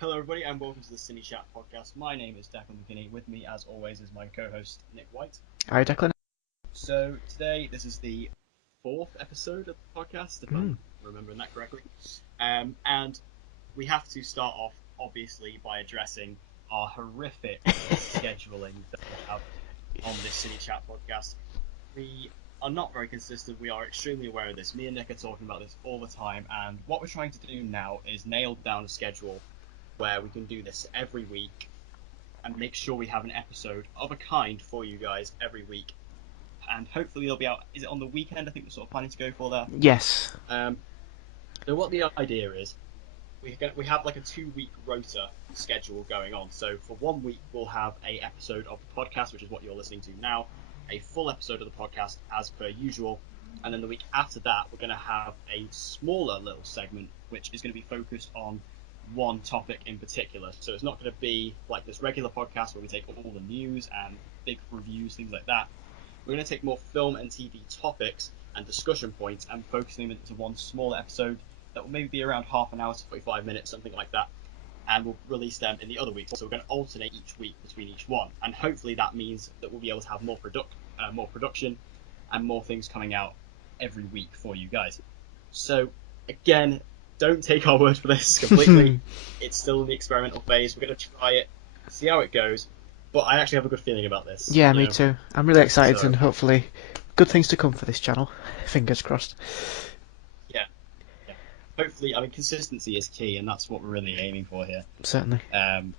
Hello, everybody, and welcome to the CineChat Podcast. My name is Declan and Nick. With me, as always, is my co-host Nick White. Hi, Declan. So today, this is the fourth episode of the podcast, if I'm remembering that correctly. And we have to start off, obviously, by addressing our horrific scheduling that we have on this CineChat podcast. We are not very consistent. We are extremely aware of this. Me and Nick are talking about this all the time, and what we're trying to do now is nail down a schedule where we can do this every week and make sure we have an episode of a kind for you guys every week. And hopefully they'll be out. Is it on the weekend? I think we're sort of planning to go for that. Yes. So what the idea is, we have like a 2-week rota schedule going on. So for 1 week we'll have a episode of the podcast, which is what you're listening to now, a full episode of the podcast as per usual. And then the week after that we're going to have a smaller little segment which is going to be focused on one topic in particular. So it's not going to be like this regular podcast where we take all the news and big reviews, things like that. We're going to take more film and TV topics and discussion points and focusing them into one smaller episode that will maybe be around half an hour to 45 minutes, something like that. And we'll release them in the other weeks. So we're going to alternate each week between each one. And hopefully that means that we'll be able to have more production and more things coming out every week for you guys. So again, don't take our word for this completely. It's still in the experimental phase. We're going to try it, see how it goes. But I actually have a good feeling about this. Yeah, me too. I'm really excited, and hopefully good things to come for this channel. Fingers crossed. Yeah. Hopefully, I mean, consistency is key, and that's what we're really aiming for here. Certainly. And,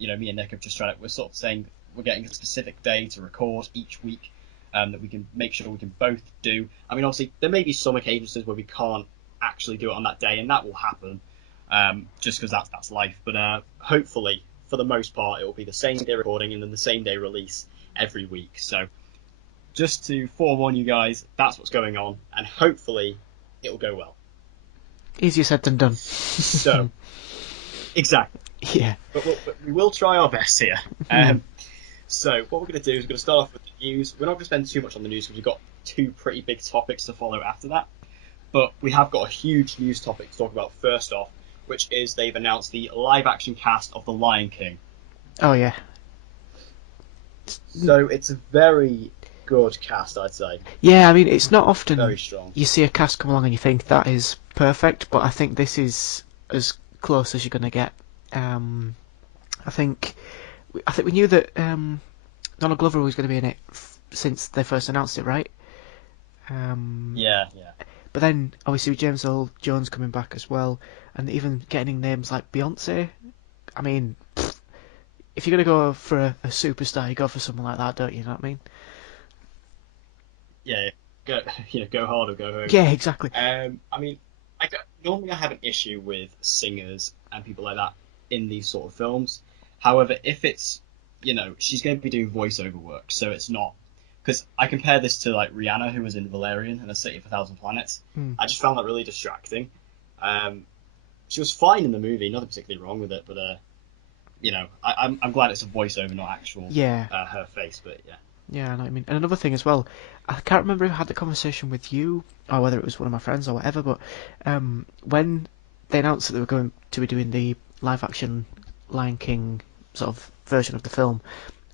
me and Nick have just we're sort of saying we're getting a specific day to record each week that we can make sure we can both do. I mean, obviously, there may be some occasions where we can't actually do it on that day, and that will happen just because that's life. But hopefully, for the most part, it will be the same day recording and then the same day release every week. So just to forewarn you guys, that's what's going on, and hopefully it will go well. Easier said than done. So exactly. Yeah. But we will try our best here. So what we're going to do is we're going to start off with the news. We're not going to spend too much on the news because we've got 2 pretty big topics to follow after that. But we have got a huge news topic to talk about first off, which is they've announced the live-action cast of The Lion King. Oh, yeah. So it's a very good cast, I'd say. Yeah, I mean, it's not often very strong. You see a cast come along and you think that is perfect, but I think this is as close as you're going to get. I think we knew that Donald Glover was going to be in it since they first announced it, right? Yeah. But then, obviously, with James Earl Jones coming back as well, and even getting names like Beyonce, I mean, if you're going to go for a superstar, you go for someone like that, don't you? You know what I mean? Yeah, go hard or go home. Yeah, exactly. I mean, normally I have an issue with singers and people like that in these sort of films. However, if it's, she's going to be doing voiceover work, so it's not. Because I compare this to like Rihanna, who was in Valerian and the City of a Thousand Planets. I just found that really distracting. She was fine in the movie, nothing particularly wrong with it, but I'm glad it's a voiceover, not actual her face. But yeah. Yeah, I know what I mean. And another thing as well, I can't remember if I had the conversation with you or whether it was one of my friends or whatever, but when they announced that they were going to be doing the live-action Lion King sort of version of the film,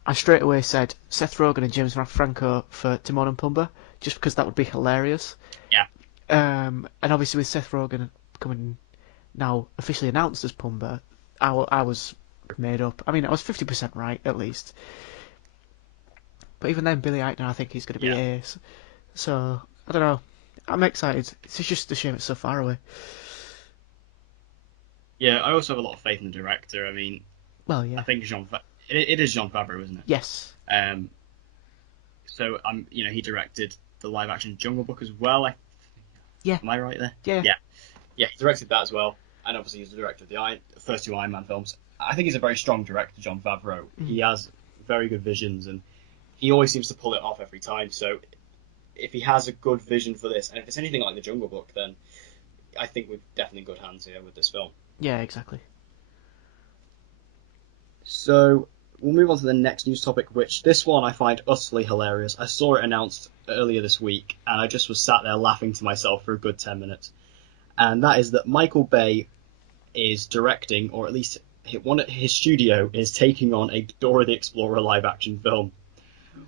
I straight away said Seth Rogen and James Franco for Timon and Pumbaa, just because that would be hilarious. Yeah. And obviously with Seth Rogen becoming now officially announced as Pumbaa, I was made up. I mean, I was 50% right, at least. But even then, Billy Eichner, I think he's going to be Ace. So, I don't know. I'm excited. It's just a shame it's so far away. Yeah, I also have a lot of faith in the director. I mean, well, yeah. I think it is Jon Favreau, isn't it? Yes. So he directed the live-action Jungle Book as well. Yeah. Am I right there? Yeah. Yeah, he directed that as well, and obviously he's the director of the first 2 Iron Man films. I think he's a very strong director, Jon Favreau. He has very good visions, and he always seems to pull it off every time. So if he has a good vision for this, and if it's anything like the Jungle Book, then I think we're definitely in good hands here with this film. Yeah, exactly. So we'll move on to the next news topic, which this one I find utterly hilarious. I saw it announced earlier this week, and I just was sat there laughing to myself for a good 10 minutes. And that is that Michael Bay is directing, or at least his studio is taking on a Dora the Explorer live action film.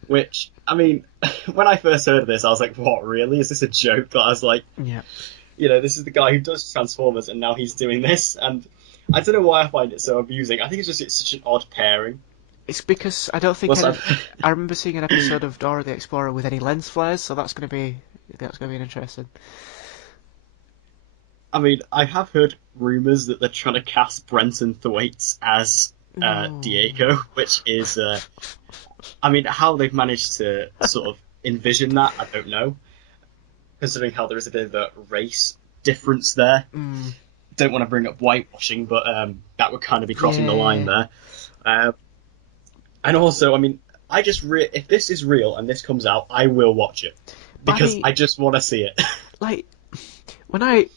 Which, I mean, when I first heard of this, I was like, what, really? Is this a joke? But I was like, Yeah. this is the guy who does Transformers, and now he's doing this. And I don't know why I find it so amusing. I think it's such an odd pairing. It's because I don't think I remember seeing an episode of Dora the Explorer with any lens flares, so that's going to be interesting. I mean, I have heard rumours that they're trying to cast Brenton Thwaites as Diego, which is, I mean, how they've managed to sort of envision that, I don't know. Considering how there is a bit of a race difference there. Don't want to bring up whitewashing, but that would kind of be crossing the line there. And also, I mean, if this is real and this comes out, I will watch it because I just want to see it. Like, when I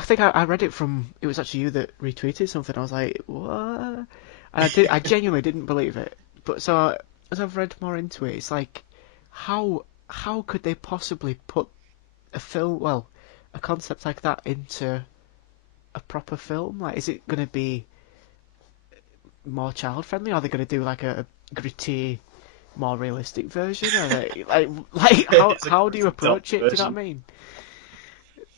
think I read it from, it was actually you that retweeted something. I was like, what? And I genuinely didn't believe it. But so as I've read more into it, it's like, how could they possibly put a concept like that into a proper film? Like, is it going to be more child friendly? Are they going to do like a gritty, more realistic version? Or how do you approach it? Do you know what I mean?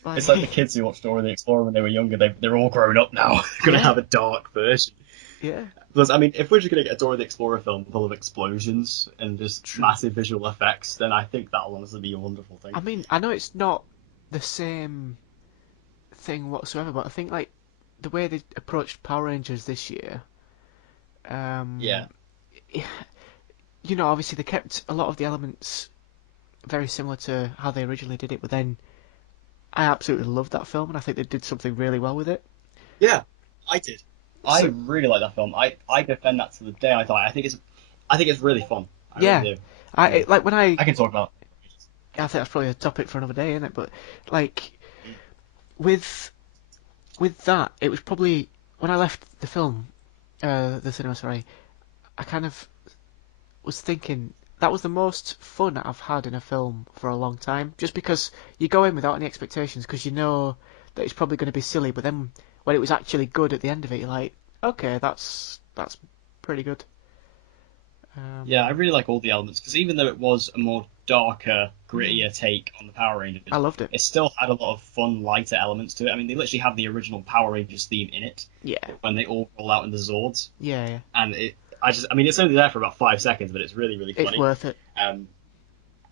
Like... It's like the kids who watched Dora the Explorer when they were younger. They're all grown up now. They're going to have a dark version. Yeah. Because, I mean, if we're just going to get a Dora the Explorer film full of explosions and just massive visual effects, then I think that'll honestly be a wonderful thing. I mean, I know it's not the same thing whatsoever, but I think, like, the way they approached Power Rangers this year... yeah. You know, obviously they kept a lot of the elements very similar to how they originally did it, but then I absolutely loved that film, and I think they did something really well with it. Yeah, I did. I really like that film. I defend that to the day I die. I think it's really fun. I really do. I can talk about it. I think that's probably a topic for another day, isn't it? But like with that, it was probably when I left the cinema. Sorry, I kind of was thinking that was the most fun I've had in a film for a long time. Just because you go in without any expectations, because you know that it's probably going to be silly, but then when it was actually good at the end of it, you're like, okay, that's pretty good. Yeah, I really like all the elements, because even though it was a more darker, grittier take on the Power Rangers, I loved it. It still had a lot of fun, lighter elements to it. I mean, they literally have the original Power Rangers theme in it. Yeah. When they all roll out in the Zords. Yeah. And it's only there for about 5 seconds, but it's really, really funny. It's worth it. And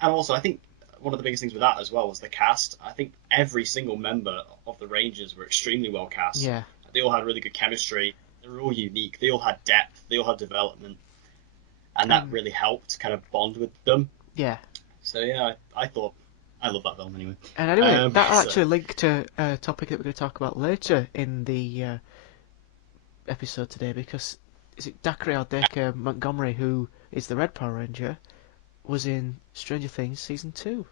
also, I think one of the biggest things with that as well was the cast. I think every single member of the Rangers were extremely well cast. Yeah. They all had really good chemistry. They were all unique. They all had depth. They all had development. And that really helped kind of bond with them. Yeah. So, yeah, I thought... I love that film anyway. And anyway, that'll actually link to a topic that we're going to talk about later in the episode today, because is it Dacre Montgomery, who is the Red Power Ranger, was in Stranger Things Season 2.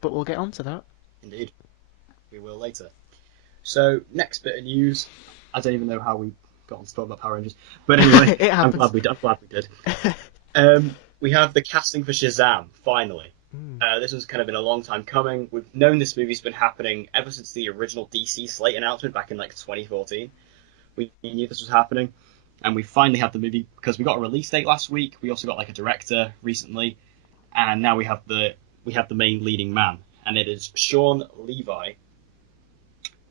But we'll get on to that. Indeed. We will later. So, next bit of news. I don't even know how we got on to talk about Power Rangers. But anyway, it I'm glad we did. We have the casting for Shazam, finally. This has kind of been a long time coming. We've known this movie's been happening ever since the original DC slate announcement back in 2014. We knew this was happening, and we finally have the movie because we got a release date last week. We also got a director recently, and now we have the main leading man, and it is Sean Levi.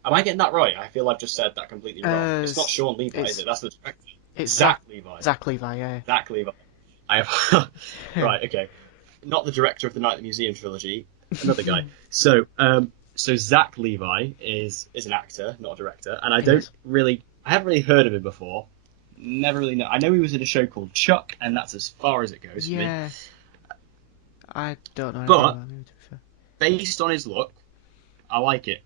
Am I getting that right? I feel I've just said that completely wrong. It's not Sean Levi, is it? That's the director. It's Zach Levi. Zach Levi, yeah. Zach Levi. I have right, okay. Not the director of the Night at the Museum trilogy, another guy. So Zach Levi is an actor, not a director, and I haven't really heard of him before. Never really know. I know he was in a show called Chuck, and that's as far as it goes for me. I don't know. But based on his look, I like it.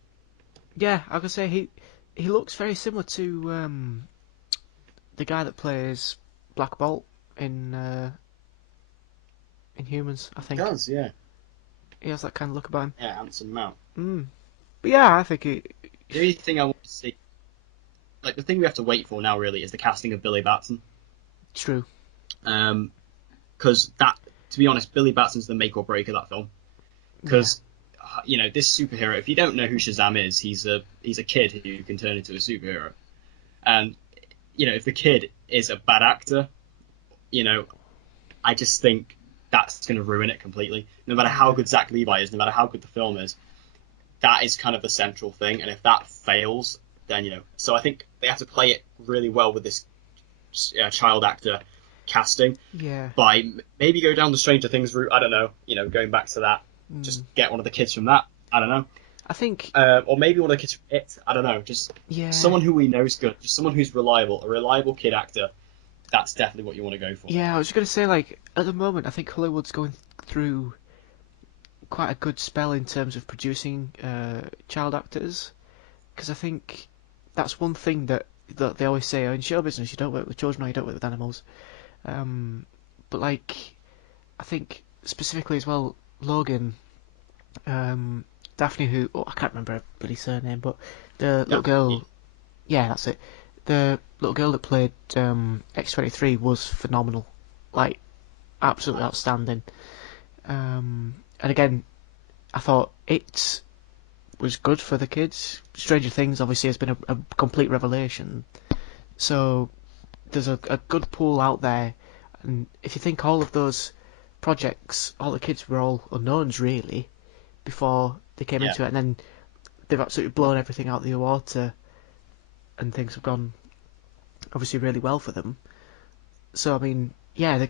Yeah, I could say he looks very similar to the guy that plays Black Bolt in Humans, I think. He does, yeah. He has that kind of look about him. Yeah, Anson Mount. But yeah, I think he... The only thing I want to see... the thing we have to wait for now, really, is the casting of Billy Batson. True. Because to be honest, Billy Batson's the make or break of that film. Because, this superhero, if you don't know who Shazam is, he's a kid who can turn into a superhero. And, if the kid is a bad actor, I just think that's going to ruin it completely. No matter how good Zach Levi is, no matter how good the film is, that is kind of the central thing. And if that fails, then, so I think they have to play it really well with this child actor casting. Yeah. By maybe go down the Stranger Things route. I don't know. Going back to that, just get one of the kids from that. I don't know. I think, or maybe one of the kids from It. I don't know. Just someone who we know is good. Just someone who's reliable. A reliable kid actor. That's definitely what you want to go for. Yeah, I was going to say, like, at the moment, I think Hollywood's going through quite a good spell in terms of producing child actors, because I think that's one thing that they always say, in show business, you don't work with children or you don't work with animals. But, like, I think specifically as well, Logan, Daphne, who, I can't remember her bloody surname, but the little girl, yeah, that's it. The little girl that played X-23 was phenomenal, like, absolutely outstanding. And again, I thought it was good for the kids. Stranger Things obviously has been a complete revelation, so there's a good pool out there. And if you think all of those projects, all the kids were all unknowns really before they came into it, and then they've absolutely blown everything out of the water, and things have gone obviously really well for them. So I mean, yeah,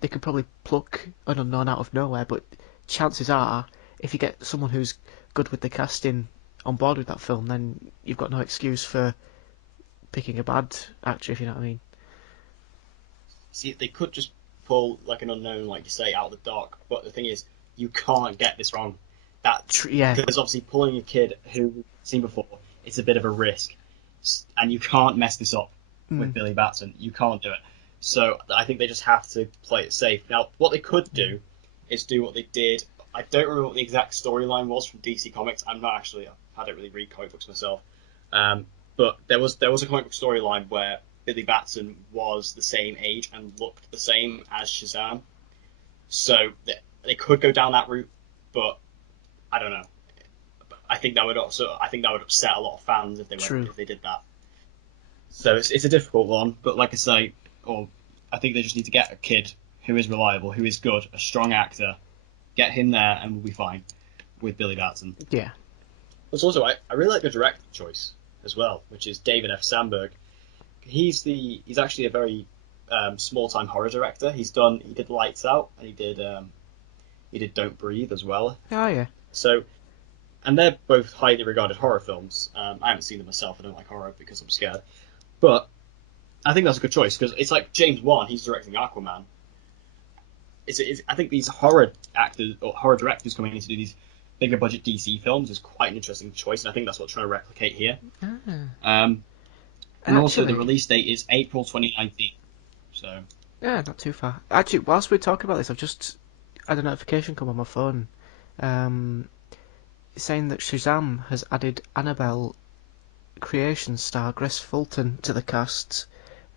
they could probably pluck an unknown out of nowhere, but chances are, if you get someone who's good with the casting on board with that film, then you've got no excuse for picking a bad actor, if you know what I mean. See, they could just pull like an unknown, like you say, out of the dark. But the thing is, you can't get this wrong. Because obviously pulling a kid who we've seen before, it's a bit of a risk, and you can't mess this up with Billy Batson. You can't do it. So I think they just have to play it safe. Now, what they could do is do what they did. I don't remember what the exact storyline was from DC Comics. I don't really read comic books myself. But there was a comic book storyline where Billy Batson was the same age and looked the same as Shazam. So they could go down that route, but I don't know. I think that would upset a lot of fans if they did that. So it's a difficult one, but like I say, I think they just need to get a kid who is reliable, who is good, a strong actor, get him there, and we'll be fine with Billy Batson. Yeah. But also, I really like the director choice as well, which is David F. Sandberg. He's actually a very small-time horror director. He did Lights Out, and he did Don't Breathe as well. Oh yeah. So, and they're both highly regarded horror films. I haven't seen them myself. I don't like horror because I'm scared. But I think that's a good choice because it's like James Wan. He's directing Aquaman. I think these horror actors or horror directors coming in to do these bigger budget DC films is quite an interesting choice, and I think that's what we're trying to replicate here. And also the release date is April 2019. So yeah, not too far. Actually, whilst we're talking about this, I've just had a notification come on my phone, saying that Shazam has added Annabelle Creation star Grace Fulton to the cast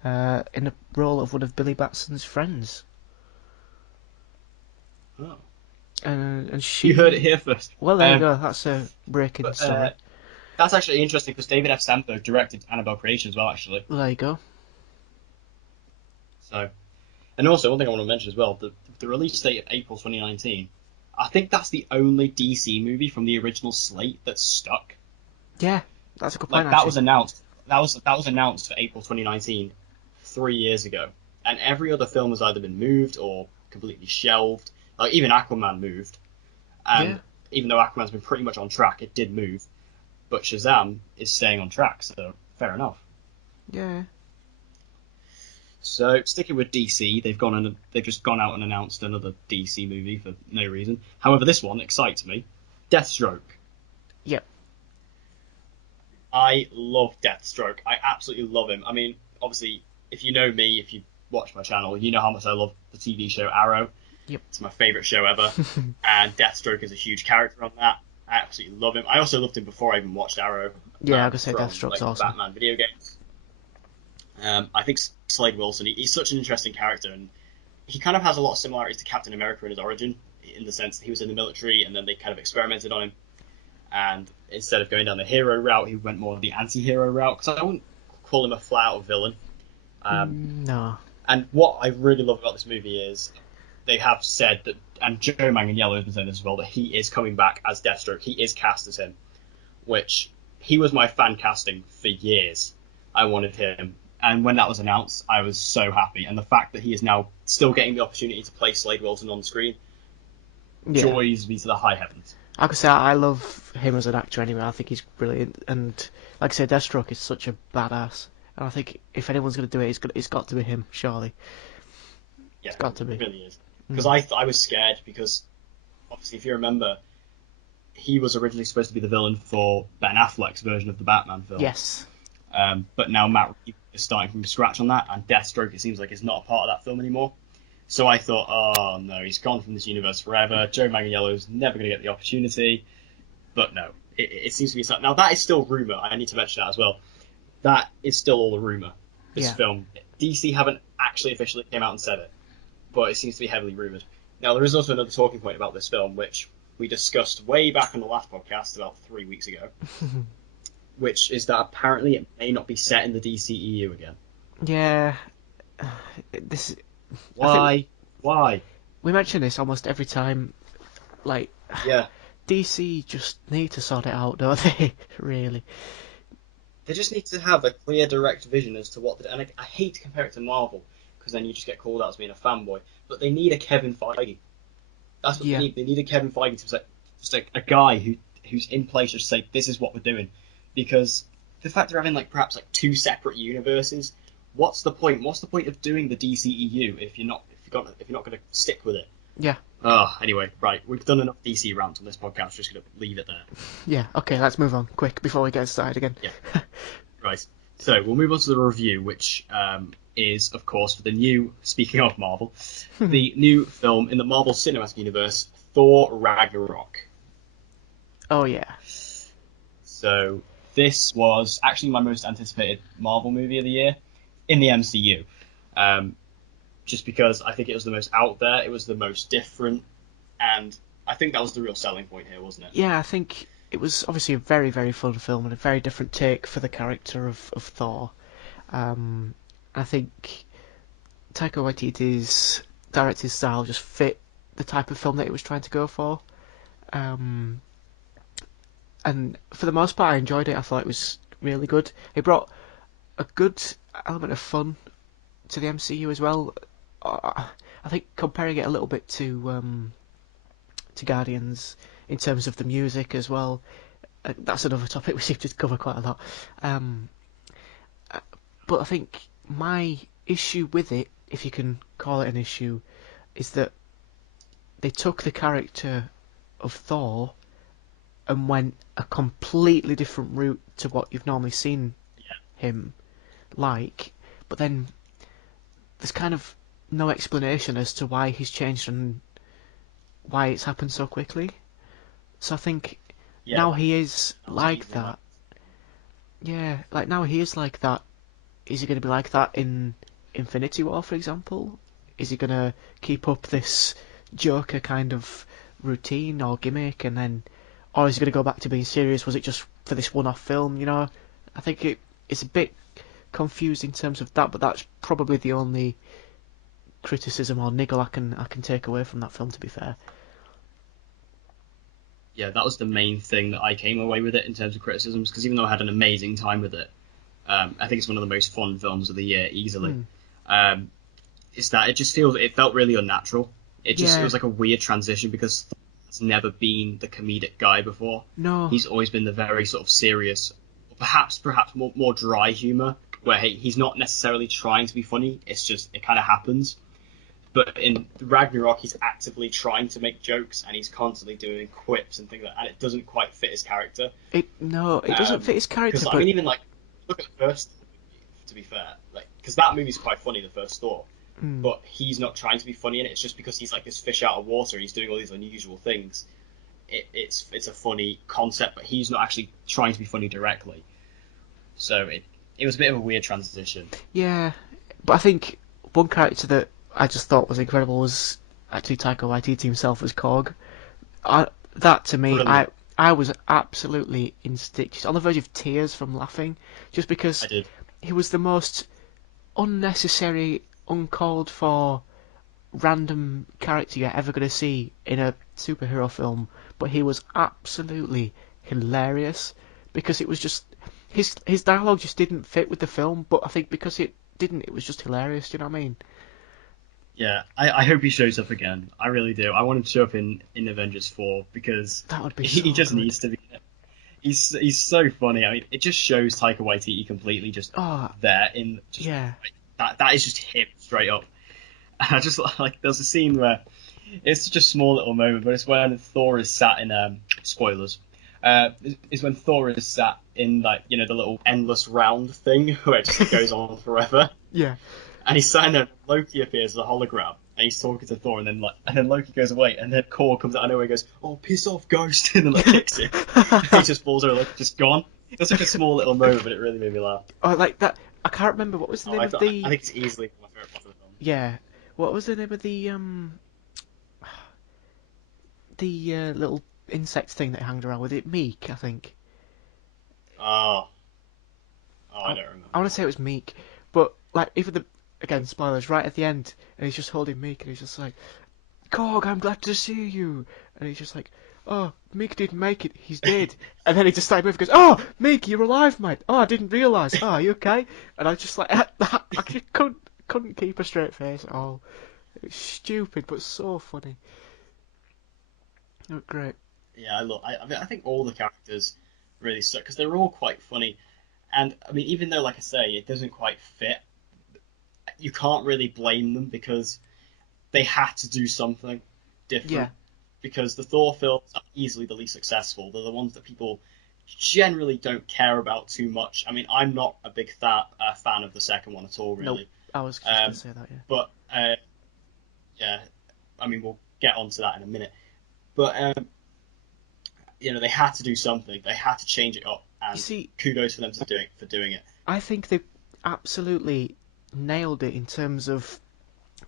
in the role of one of Billy Batson's friends. Oh. And she... You heard it here first. Well, there you go. That's a breaking story. That's actually interesting because David F. Sandberg directed Annabelle Creation as well, actually. Well, there you go. So, and also one thing I want to mention as well: the release date of April 2019. I think that's the only DC movie from the original slate that's stuck. Yeah, that's a good point. Like that was announced. That was announced for April 2019 3 years ago, and every other film has either been moved or completely shelved. Like even Aquaman moved, and even though Aquaman's been pretty much on track, it did move. But Shazam is staying on track, so fair enough. Yeah. So sticking with DC, they've just gone out and announced another DC movie for no reason. However, this one excites me. Deathstroke. Yep. I love Deathstroke. I absolutely love him. I mean, obviously, if you know me, if you watch my channel, you know how much I love the TV show Arrow. Yep. It's my favourite show ever. And Deathstroke is a huge character on that. I absolutely love him. I also loved him before I even watched Arrow. Yeah, I could say Deathstroke's awesome. Batman video games. I think Slade Wilson, he's such an interesting character, and he kind of has a lot of similarities to Captain America in his origin, in the sense that he was in the military and then they kind of experimented on him. And instead of going down the hero route, he went more the anti-hero route, because I wouldn't call him a flat-out villain. No. And what I really love about this movie is they have said that, and Joe Manganiello has been saying this as well, that he is coming back as Deathstroke. He is cast as him, which he was my fan casting for years. I wanted him. And when that was announced, I was so happy. And the fact that he is now still getting the opportunity to play Slade Wilson on screen joys me to the high heavens. Like I say, I love him as an actor anyway. I think he's brilliant. And like I say, Deathstroke is such a badass. And I think if anyone's going to do it, it's got to be him, surely. Yeah, it's got to be. It really is. Because I was scared because, obviously, if you remember, he was originally supposed to be the villain for Ben Affleck's version of the Batman film. Yes. But now Matt Reeves is starting from scratch on that, and Deathstroke, it seems like, is not a part of that film anymore. So I thought, oh no, he's gone from this universe forever. Joe Manganiello's never going to get the opportunity. But no, it seems to be something. Now, that is still rumour. I need to mention that as well. That is still all a rumour, this film. DC haven't actually officially came out and said it, but it seems to be heavily rumoured. Now, there is also another talking point about this film, which we discussed way back on the last podcast, about 3 weeks ago, which is that apparently it may not be set in the DCEU again. Yeah. Why? We mention this almost every time. Like, yeah, DC just need to sort it out, don't they? Really. They just need to have a clear, direct vision as to what... And I hate to compare it to Marvel, because then you just get called out as being a fanboy. But they need a Kevin Feige. That's what they need. They need a Kevin Feige to say, just a guy who's in place to say, this is what we're doing. Because the fact they're having perhaps two separate universes, what's the point? What's the point of doing the DCEU if you're not going to stick with it? Yeah. Anyway, right, we've done enough DC rant on this podcast. We're just going to leave it there. Yeah, okay, let's move on quick before we get started again. Yeah. Right. So we'll move on to the review, which is, of course, for the new, speaking of Marvel, the new film in the Marvel Cinematic Universe, Thor Ragnarok. Oh, yeah. So this was actually my most anticipated Marvel movie of the year in the MCU. Just because I think it was the most out there, it was the most different, and I think that was the real selling point here, wasn't it? Yeah, I think it was obviously a very, very fun film and a very different take for the character of Thor. I think Taika Waititi's directing style just fit the type of film that it was trying to go for. And for the most part, I enjoyed it. I thought it was really good. It brought a good element of fun to the MCU as well. I think comparing it a little bit to Guardians in terms of the music as well. That's another topic we seem to cover quite a lot. But I think my issue with it, if you can call it an issue, is that they took the character of Thor and went a completely different route to what you've normally seen him like, but then there's kind of no explanation as to why he's changed and why it's happened so quickly. So I think now he is like that. Yeah, now he is like that. Is he going to be like that in Infinity War, for example? Is he going to keep up this Joker kind of routine or gimmick, and then, or is he going to go back to being serious? Was it just for this one-off film? I think it's a bit confused in terms of that, but that's probably the only criticism or niggle I can take away from that film, to be fair. Yeah, that was the main thing that I came away with it in terms of criticisms, because even though I had an amazing time with it, I think it's one of the most fun films of the year, easily. Is that it felt really unnatural. It was like a weird transition, because he's never been the comedic guy before. No. He's always been the very sort of serious, perhaps more dry humour, where he's not necessarily trying to be funny, it's just, it kind of happens. But in Ragnarok, he's actively trying to make jokes, and he's constantly doing quips and things like that, and it doesn't quite fit his character. It doesn't fit his character. Because, I mean, even, look at the first movie, to be fair. Because that movie's quite funny, the first Thor. But he's not trying to be funny in it, it's just because he's like this fish out of water, and he's doing all these unusual things. It's a funny concept, but he's not actually trying to be funny directly. So it was a bit of a weird transition. Yeah, but I think one character that I just thought was incredible was actually Taika Waititi himself as Korg. That to me, brilliant. I was absolutely in stitches, on the verge of tears from laughing, just because he was the most unnecessary, uncalled for, random character you're ever going to see in a superhero film, but he was absolutely hilarious because it was just his dialogue just didn't fit with the film, but I think because it didn't, it was just hilarious. Do you know what I mean? Yeah, I hope he shows up again. I really do. I want him to show up in Avengers 4 because That would be he so just good. needs to be. He's so funny. I mean, it just shows Taika Waititi completely just Oh, there in just yeah, that is just him straight up. And I just like there's a scene where it's such a small little moment, but it's when Thor is sat in spoilers. Is when Thor is sat in like the little endless round thing where it goes on forever, yeah. and he's sat in there. Loki appears as a hologram, and he's talking to Thor, and then Loki goes away, and then Korg comes out of nowhere and goes, "Oh, piss off, Ghost," and then kicks him. And he just falls over, like just gone. It's such a small little moment, but it really made me laugh. Oh, like that. I can't remember what was the Oh, name I of thought I the. think it's easily my favorite part of the film. Yeah, what was the name of the little insect thing that hanged around with it? Meek, I think. Oh, I I, don't I remember. want to say it was Meek, but like even the again spoilers right at the end, and he's just holding Meek, and he's just like, "Korg, I'm glad to see you," and he's just like, "Oh, Meek didn't make it, he's dead," and then he just started moving, goes, "Oh, Meek, you're alive, mate. Oh, I didn't realise. Oh, are you okay?" And I just like I just couldn't keep a straight face at all. It was stupid, but so funny. It was great. Yeah, I mean, I think all the characters really suck because they're all quite funny, and I mean, even though, like I say, it doesn't quite fit, you can't really blame them because they had to do something Yeah, different. Because the Thor films are easily the least successful. They're the ones that people generally don't care about too much. I mean, I'm not a big fan of the second one at all, nope. really. I was just gonna Um, say that. Yeah. but yeah, I mean, we'll get onto that in a minute. But they had to do something. They had to change it up, You and see, kudos for them for doing it. I think they absolutely nailed it in terms of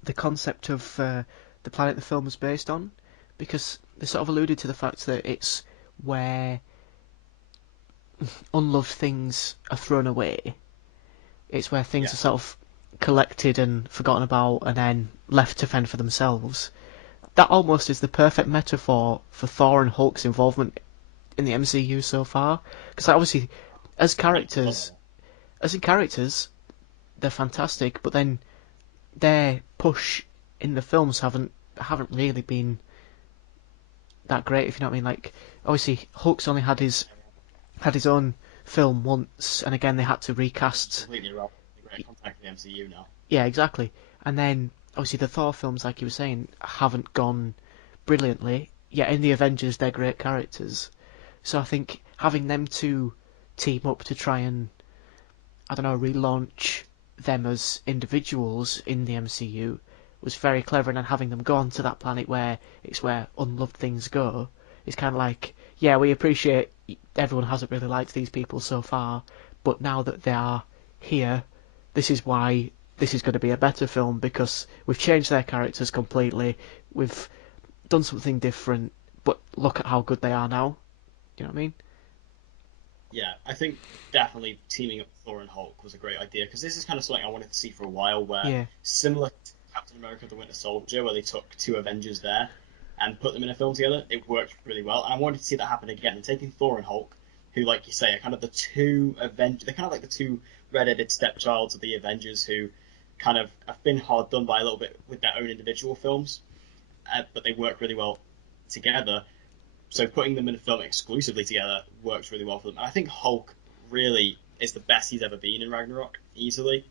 the concept of the planet the film is based on, because they sort of alluded to the fact that it's where unloved things are thrown away. It's where things Yeah, are sort of collected and forgotten about and then left to fend for themselves. That almost is the perfect metaphor for Thor and Hulk's involvement in the MCU so far. Because obviously, as I love characters, that. they're fantastic, but then their push in the films haven't really been that great, if you know what I mean. Like, obviously, Hulk's only had his own film once, and again they had to He's recast. completely irrelevant. The great contact with the MCU now. Yeah, exactly. And then obviously the Thor films, like you were saying, haven't gone brilliantly. Yet in the Avengers, they're great characters. So I think having them two team up to try and I don't know relaunch them as individuals in the MCU was very clever, and then having them go on to that planet where it's where unloved things go, it's kind of like, yeah, we appreciate everyone hasn't really liked these people so far, but now that they are here, this is why this is going to be a better film because we've changed their characters completely, we've done something different, but look at how good they are now. Do you know what I mean? Yeah, I think definitely teaming up Thor and Hulk was a great idea because this is kind of something I wanted to see for a while. Where Yeah, similar to Captain America: The Winter Soldier, where they took two Avengers there and put them in a film together, it worked really well, and I wanted to see that happen again. And taking Thor and Hulk, who, like you say, are kind of the two Avengers, they're kind of like the two red-headed stepchilds of the Avengers who kind of have been hard done by a little bit with their own individual films, but they work really well together. So putting them in a film exclusively together works really well for them. And I think Hulk really is the best he's ever been in Ragnarok, easily,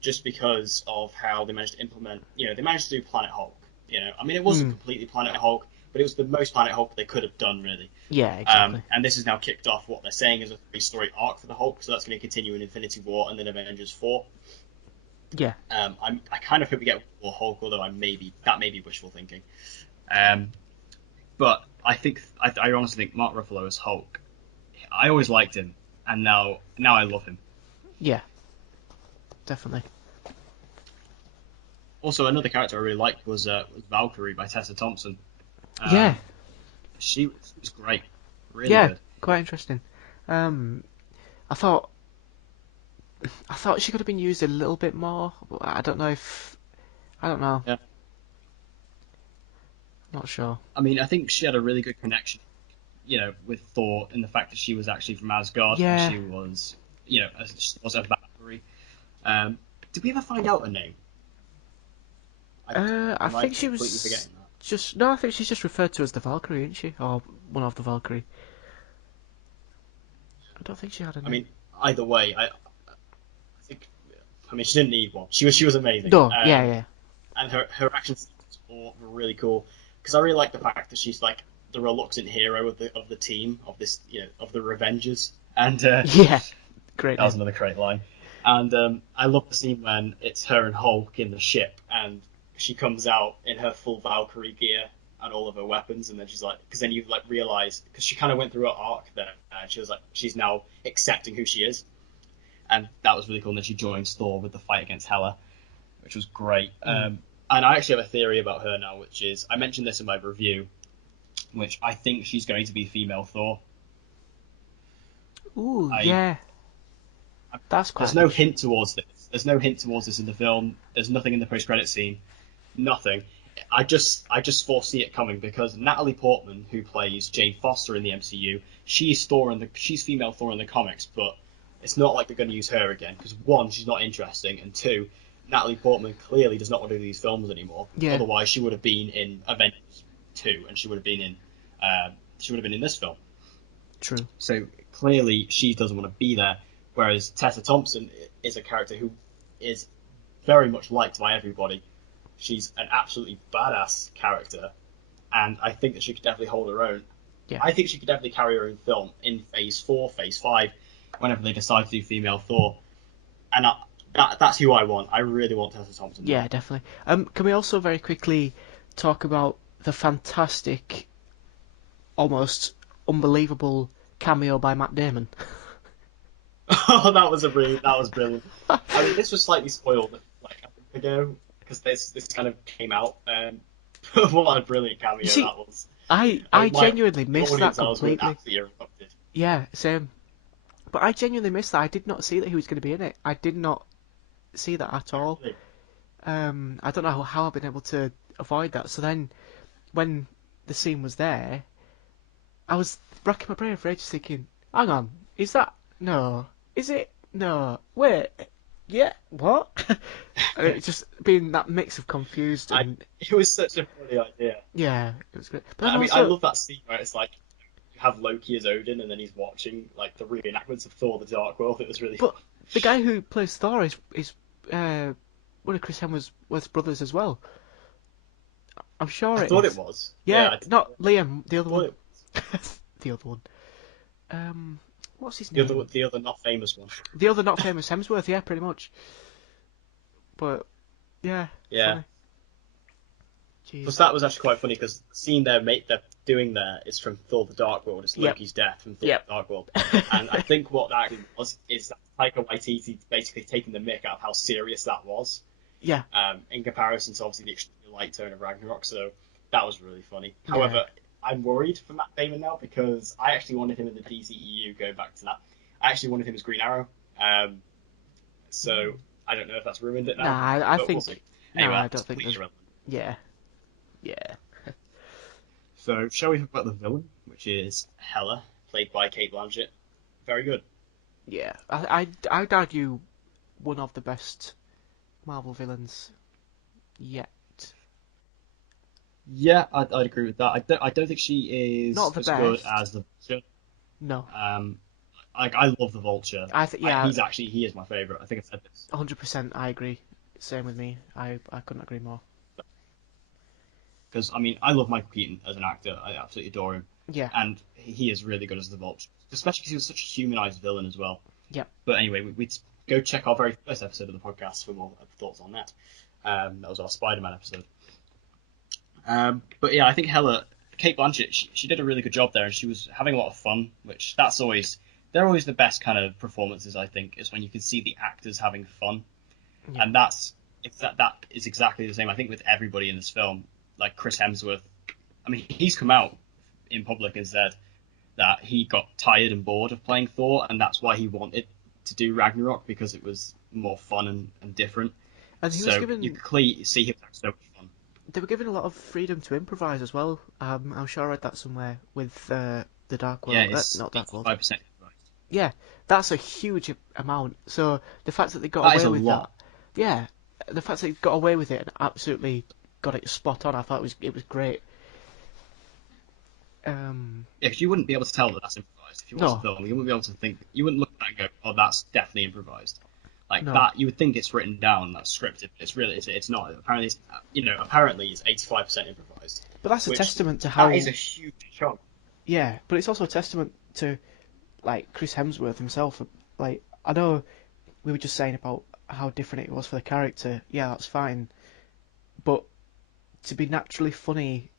just because of how they managed to implement. They managed to do Planet Hulk. I mean, it wasn't mm. completely Planet Hulk, but it was the most Planet Hulk they could have done, really. Yeah, exactly. And this has now kicked off what they're saying is a three-story arc for the Hulk, so that's going to continue in Infinity War and then Avengers 4. Yeah, I kind of hope we get more Hulk, although that may be wishful thinking. Um, but I honestly think Mark Ruffalo as Hulk. I always liked him, and now I love him. yeah, definitely. Also, another character I really liked was Valkyrie by Tessa Thompson. Yeah, Um, she was great, really yeah, good. quite interesting. Um, I thought I thought she could have been used a little bit more. But I don't know if I don't know. Yeah. Not sure. I mean, I think she had a really good connection, with Thor in the fact that she was actually from Asgard and Yeah. she was, was a Valkyrie. Did we ever find out her name? I Am I think she completely was forgetting that? just no. I think she's just referred to as the Valkyrie, isn't she? Or one of the Valkyrie. I don't think she had a I name. mean, either way, I think. I mean, she didn't need one. She was amazing. No. Yeah. Yeah. And her action scenes were really cool because I really like the fact that she's like the reluctant hero of the team of this of the Revengers, and Yeah. Great that was name. another great line. And I love the scene when it's her and Hulk in the ship, and she comes out in her full Valkyrie gear and all of her weapons, and then she's like, because then you like realize, because she kind of went through her arc there, and she was like, she's now accepting who she is, and that was really cool. And then she joins Thor with the fight against Hela, which was great. And I actually have a theory about her now, which is I mentioned this in my review, which I think she's going to be female Thor. Ooh. I Yeah. That's quite. There's no hint towards this. There's no hint towards this in the film. There's nothing in the post-credit scene. Nothing. I just foresee it coming because Natalie Portman, who plays Jane Foster in the MCU, she's female Thor in the comics, but it's not like they're going to use her again because one, she's not interesting, and two, Natalie Portman clearly does not want to do these films anymore. Yeah. Otherwise, she would have been in Avengers 2, and she would have been in this film. True. So clearly, she doesn't want to be there. Whereas Tessa Thompson is a character who is very much liked by everybody. She's an absolutely badass character, and I think that she could definitely hold her own. Yeah. I think she could definitely carry her own film in Phase 4, Phase 5, whenever they decide to do female Thor. And that's who I want. I really want Tessa Thompson. Yeah, definitely. Can we also very quickly talk about the fantastic, almost unbelievable cameo by Matt Damon? Oh, that was brilliant. I mean, this was slightly spoiled like a week ago because this kind of came out. What a brilliant cameo See, that was. I genuinely missed that completely. Absolutely erupted. Yeah, same. But I genuinely missed that. I did not see that he was going to be in it. I did not see that at all. Really. I don't know how I've been able to avoid that. So then, when the scene was there, I was racking my brain for ages thinking, hang on, is that... No. Is it? No. Wait. Yeah. What? And it just being that mix of confused and... It was such a funny idea. Yeah, it was great. But I mean, also... I love that scene where it's like you have Loki as Odin, and then he's watching like the reenactments of Thor: The Dark World. It was really. But the guy who plays Thor is one of Chris Hemsworth's brothers as well. I'm sure I thought it was. Yeah, not Liam, the other thought one. it The other one. What's his The name? other, the other not famous one. The other not famous Hemsworth, yeah, pretty much. But yeah, Yeah. funny. Jeez. Plus, that was actually quite funny because the scene they're doing there is from Thor: The Dark World. It's Yep. Loki's death from Thor: Yep. The Dark World. And I think what that actually was is that Taika Waititi basically taking the mick out of how serious that was. Yeah. In comparison to obviously the extremely light tone of Ragnarok. So that was really funny. Yeah. However, I'm worried for Matt Damon now because I actually wanted him in the DCEU. Going back to that, I actually wanted him as Green Arrow. So I don't know if that's ruined it now. Nah, I but think. we'll see. Anyway, I that's don't think. completely irrelevant. Yeah. Yeah. So, shall we talk about the villain, which is Hela, played by Cate Blanchett? Very good. Yeah. I'd argue one of the best Marvel villains yet. Yeah, I'd agree with that. I don't think she is Not the as good best. as the Vulture. No. I love the Vulture. He is my favourite. I think I said this. 100%. I agree. Same with me. I couldn't agree more. Because, I mean, I love Michael Keaton as an actor. I absolutely adore him. Yeah. And he is really good as the Vulture. Especially because he was such a humanised villain as well. Yeah. But anyway, we'd go check our very first episode of the podcast for more thoughts on that. That was our Spider-Man episode. But yeah, I think Hela, Cate Blanchett, she did a really good job there, and she was having a lot of fun, which they're always the best kind of performances, I think, is when you can see the actors having fun. Yeah. And that is exactly the same, I think, with everybody in this film. Like Chris Hemsworth, I mean, he's come out in public and said that he got tired and bored of playing Thor, and that's why he wanted to do Ragnarok because it was more fun and different. And he was So given you could clearly see him having so much fun. they were given a lot of freedom to improvise as well. I'm sure I read that somewhere with the Dark Yeah, World, it's not Dark World. 5% improvised. Yeah, that's a huge amount. So the fact that they got That is away a with lot. that, yeah, the fact that they got away with it and absolutely got it spot on, I thought it was great. Yeah, because you wouldn't be able to tell that that's improvised. If you watch the No, film, you wouldn't be able to think. You wouldn't look at that and go, "Oh, that's definitely improvised." Like no, that, you would think it's written down, that's scripted. But it's not. Apparently it's 85% improvised, but that's a which testament to that how. is a huge chunk. Yeah, but it's also a testament to like Chris Hemsworth himself. Like I know we were just saying about how different it was for the character. Yeah, that's fine, but to be naturally funny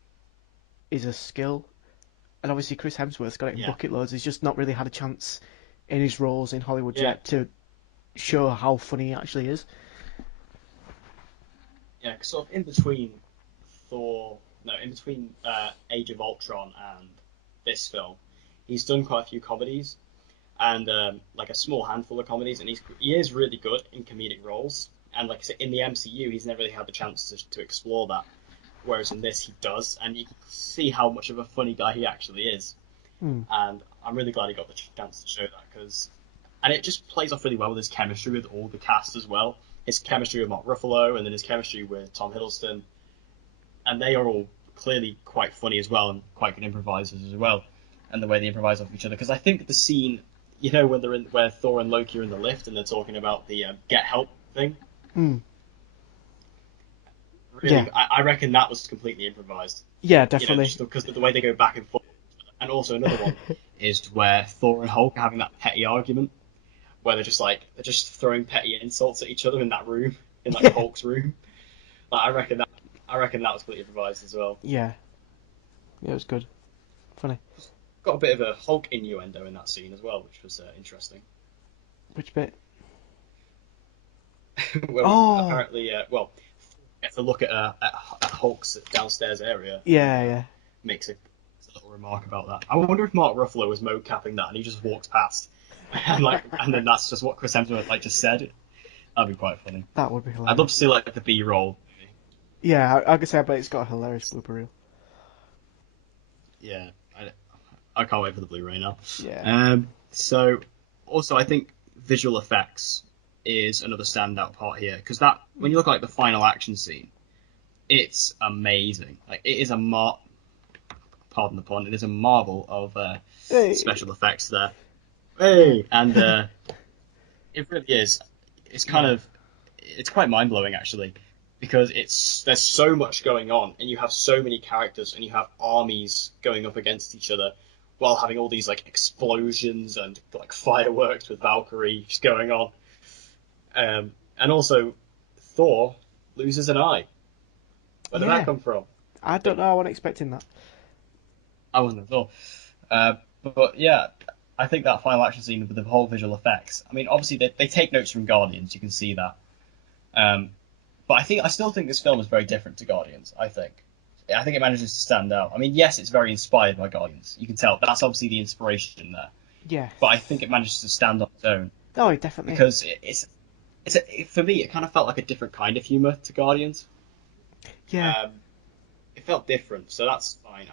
is a skill, and obviously Chris Hemsworth's got it in Yeah, bucket loads. He's just not really had a chance in his roles in Hollywood yeah, yet to show how funny he actually is. yeah. Sort of in between in between Age of Ultron and this film, he's done quite a few comedies and like a small handful of comedies, and he is really good in comedic roles. And like I said, in the MCU, he's never really had the chance to explore that. Whereas in this, he does, and you can see how much of a funny guy he actually is. Hmm. And I'm really glad he got the chance to show that and it just plays off really well with his chemistry with all the cast as well. His chemistry with Mark Ruffalo, and then his chemistry with Tom Hiddleston, and they are all clearly quite funny as well, and quite good improvisers as well, and the way they improvise off each other. Because I think the scene, when where Thor and Loki are in the lift and they're talking about the get help thing. Hmm. Really, Yeah, I reckon that was completely improvised. yeah, definitely. Just because of the way they go back and forth. And also another one is where Thor and Hulk are having that petty argument, where they're just throwing petty insults at each other in that room, in like Yeah, Hulk's room. Like I reckon that was completely improvised as well. yeah, yeah, it was good, funny. Got a bit of a Hulk innuendo in that scene as well, which was interesting. Which bit? Where Oh, apparently, gets a look at Hulk's downstairs area and yeah, yeah. makes a little remark about that. I wonder if Mark Ruffalo was mocapping that and he just walks past, and then that's just what Chris Hemsworth just said. That'd be quite funny. That would be I'd love hilarious. to see like the B-roll. Yeah, I could say, but it's got a hilarious blooper reel. Yeah, I can't wait for the Blu-ray now. Yeah, So also I think visual effects is another standout part here because that when you look at like the final action scene, it's amazing. Like it is pardon the pun, it is a marvel of hey, special effects there. Hey, and it really is. It's yeah, it's quite mind blowing actually, because there's so much going on, and you have so many characters, and you have armies going up against each other, while having all these like explosions and like fireworks with Valkyrie just going on. And also, Thor loses an eye. Where did that yeah. come from? I don't know. I wasn't expecting that. I wasn't at all. But yeah, I think that final action scene with the whole visual effects. I mean, obviously they take notes from Guardians. You can see that. But I still think this film is very different to Guardians. I think it manages to stand out. I mean, yes, it's very inspired by Guardians. You can tell that's obviously the inspiration there. Yeah. But I think it manages to stand on its own Oh, definitely. because for me it kind of felt like a different kind of humor to Guardians. Yeah. Um, it felt different, so that's fine.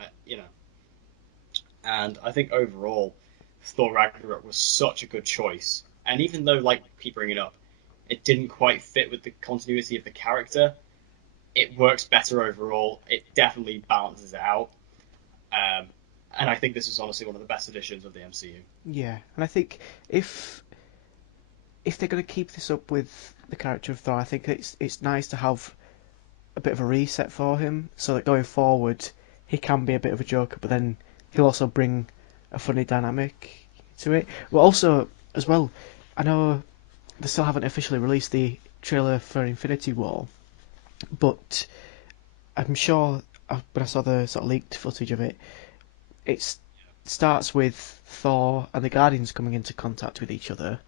And I think overall, Thor Ragnarok was such a good choice. And even though, like, keep bringing it up, it didn't quite fit with the continuity of the character, it works better overall. It definitely balances it out. Um, and I think this is honestly one of the best editions of the MCU. Yeah. And I think if they're going to keep this up with the character of Thor, I think it's nice to have a bit of a reset for him, so that going forward he can be a bit of a joker, but then he'll also bring a funny dynamic to it. But also, as well, I know they still haven't officially released the trailer for Infinity War, but I'm sure when I saw the sort of leaked footage of it, it starts with Thor and the Guardians coming into contact with each other.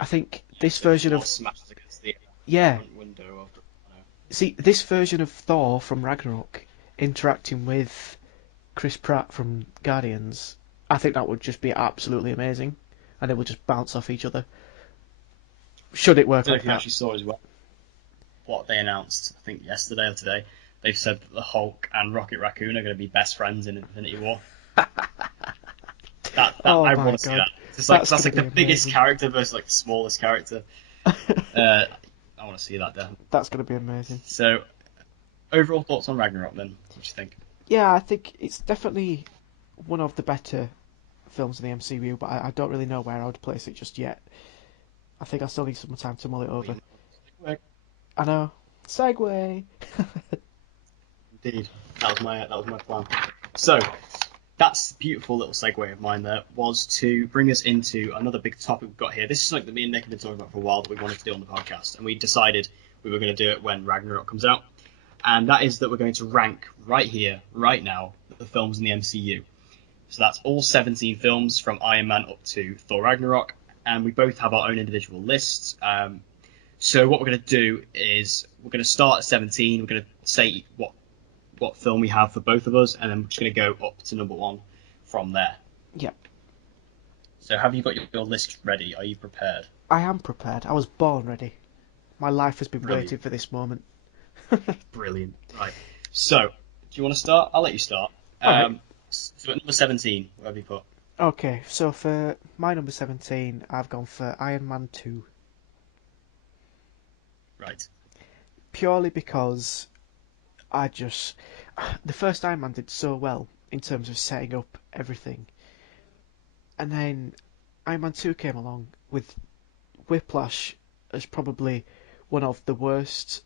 I think this The version floor of smashes against the yeah, front window of the. see this version of Thor from Ragnarok interacting with Chris Pratt from Guardians, I think that would just be absolutely amazing. and they will just bounce off each other. Should it I work don't know like if you that? actually saw as well what they announced, I think yesterday or today. They've said that the Hulk and Rocket Raccoon are going to be best friends in Infinity War. That Oh I my want to see god, that. It's like that's gonna like the be biggest amazing. character versus like the smallest character. I want to see that definitely. That's gonna be amazing. So overall thoughts on Ragnarok then? What do you think? Yeah, I think it's definitely one of the better films in the MCU, but I don't really know where I would place it just yet. I think I still need some time to mull it over. I know. Segway. Indeed, that was my plan. So that's a beautiful little segue of mine there, was to bring us into another big topic we've got here. This is something that me and Nick have been talking about for a while that we wanted to do on the podcast, and we decided we were going to do it when Ragnarok comes out. And that is that we're going to rank right here, right now, the films in the MCU. So that's all 17 films from Iron Man up to Thor Ragnarok, and we both have our own individual lists. So what we're going to do is we're going to start at 17. We're going to say what film we have for both of us, and then we're just going to go up to number one from there. Yeah, So have you got your list ready? Are you prepared? I am prepared. I was born ready. My life has been Brilliant. waiting for this moment. Brilliant. Right. So, do you want to start? I'll let you start. Alright. So at number 17, what have you put? Okay, so for my number 17, I've gone for Iron Man 2. Right. Purely because the first Iron Man did so well in terms of setting up everything. And then Iron Man 2 came along with Whiplash as probably one of the worst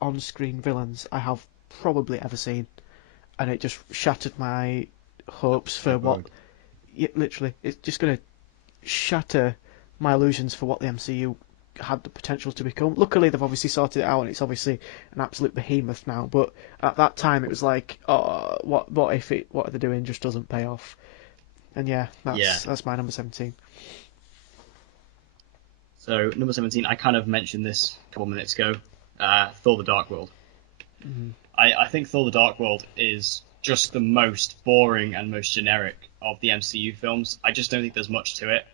on-screen villains I have probably ever seen. And it just shattered my hopes for what... Yeah, literally, it's just going to shatter my illusions for what the MCU had the potential to become. Luckily, they've obviously sorted it out, and it's obviously an absolute behemoth now. But at that time, it was like, oh, what are they doing just doesn't pay off. And yeah, that's my number 17. So number 17, I kind of mentioned this a couple minutes ago. Thor: The Dark World. Mm. I think Thor: The Dark World is just the most boring and most generic of the MCU films. I just don't think there's much to it.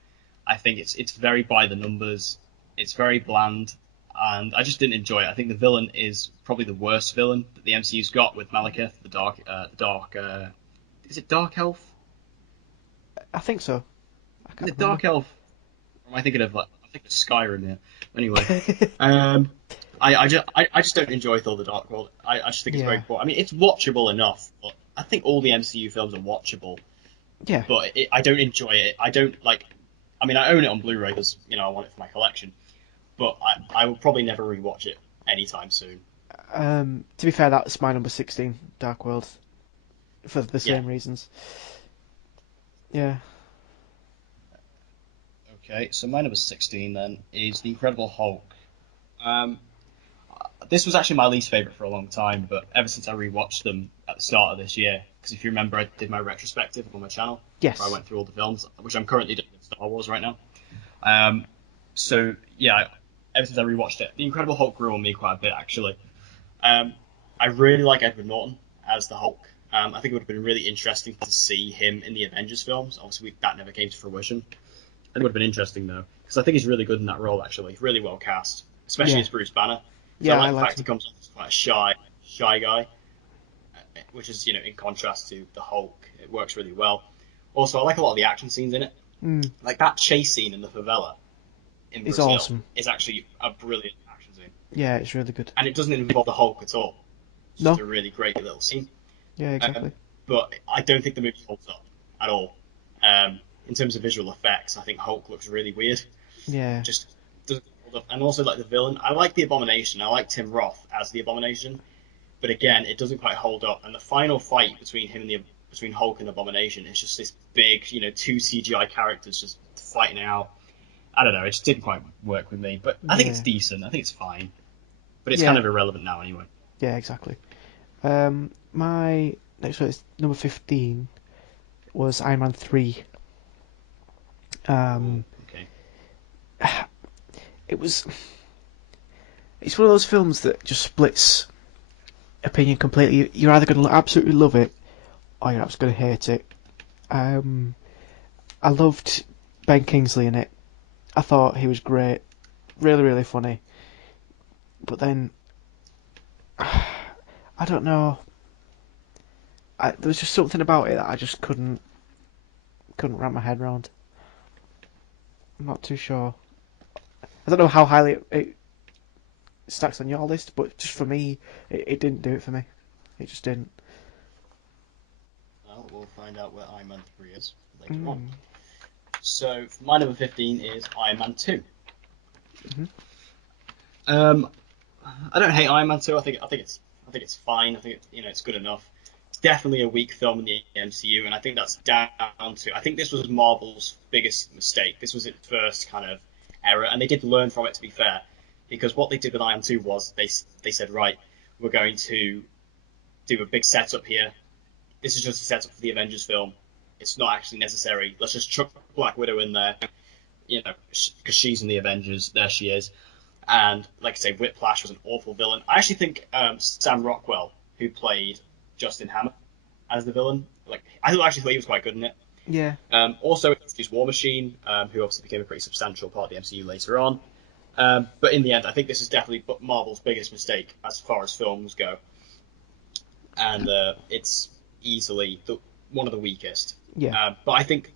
I think it's very by the numbers. It's very bland, and I just didn't enjoy it. I think the villain is probably the worst villain that the MCU's got with Malekith, is it Dark Elf? I think so. I Is can't it remember. Dark Elf? Or am I thinking of I think of Skyrim here. Anyway, I just don't enjoy Thor: The Dark World. I just think it's very Yeah, poor. I mean, it's watchable enough, but I think all the MCU films are watchable. yeah, But I don't enjoy it. I don't like. I mean, I own it on Blu-ray because I want it for my collection. But I will probably never rewatch it anytime soon. To be fair, that's my number 16, Dark World, for the Yeah. same reasons. Yeah. Okay, so my number 16 then is The Incredible Hulk. Um, this was actually my least favorite for a long time, but ever since I rewatched them at the start of this year, because if you remember, I did my retrospective on my channel, where I Yes. went through all the films, which I'm currently doing in Star Wars right now. Um, so yeah, ever since I rewatched it, The Incredible Hulk grew on me quite a bit actually. Um, I really like Edward Norton as the Hulk. I think it would have been really interesting to see him in the Avengers films. Obviously, that never came to fruition. I think it would have been interesting though, because I think he's really good in that role. Actually, really well cast, especially Yeah. as Bruce Banner. Because I Yeah, I like the liked fact he him. comes off as quite a shy guy, which is in contrast to the Hulk. It works really well. Also, I like a lot of the action scenes in it. Mm, Like that chase scene in the favela in it's Brazil awesome. is actually a brilliant action scene, Yeah, it's really good. and it doesn't involve the Hulk at all. It's just No. a really great little scene. Yeah, Um, exactly. but I don't think the movie holds up at all. In terms of visual effects, I think Hulk looks really weird. Yeah. Just doesn't hold up. And also, like the villain, I like the Abomination. I like Tim Roth as the Abomination, but again, it doesn't quite hold up. And the final fight between Hulk and Abomination is just this big, two CGI characters just fighting it out. I don't know. It just didn't quite work with me, but I think it's Yeah. decent. I think it's fine, but it's kind Yeah. of irrelevant now anyway. Yeah, exactly. My next one is number 15 was Iron Man 3. Ooh, Um, okay. it was. It's one of those films that just splits opinion completely. You're either going to absolutely love it, or you're absolutely going to hate it. I loved Ben Kingsley in it. I thought he was great, really, really funny. But then, I don't know. There was just something about it that I just couldn't wrap my head around. I'm not too sure. I don't know how highly it stacks on your list, but just for me, it didn't do it for me. It just didn't. Well, we'll find out where Iron Man 3 is later on. Mm. So my number 15 is Iron Man 2. Mm-hmm. I don't hate Iron Man 2. I think it's fine. I think it's good enough. It's definitely a weak film in the MCU, and I think that's down to I think this was Marvel's biggest mistake. This was its first kind of error, and they did learn from it, to be fair, because what they did with Iron Man 2 was they said, right, we're going to do a big setup here. This is just a setup for the Avengers film. It's not actually necessary. Let's just chuck Black Widow in there, because she's in the Avengers. There she is. And like I say, Whiplash was an awful villain. I actually think Sam Rockwell, who played Justin Hammer as the villain, I actually thought he was quite good in it. Yeah. Also introduced War Machine, who obviously became a pretty substantial part of the MCU later on. But in the end, I think this is definitely Marvel's biggest mistake as far as films go, and it's easily one of the weakest. Yeah. But I think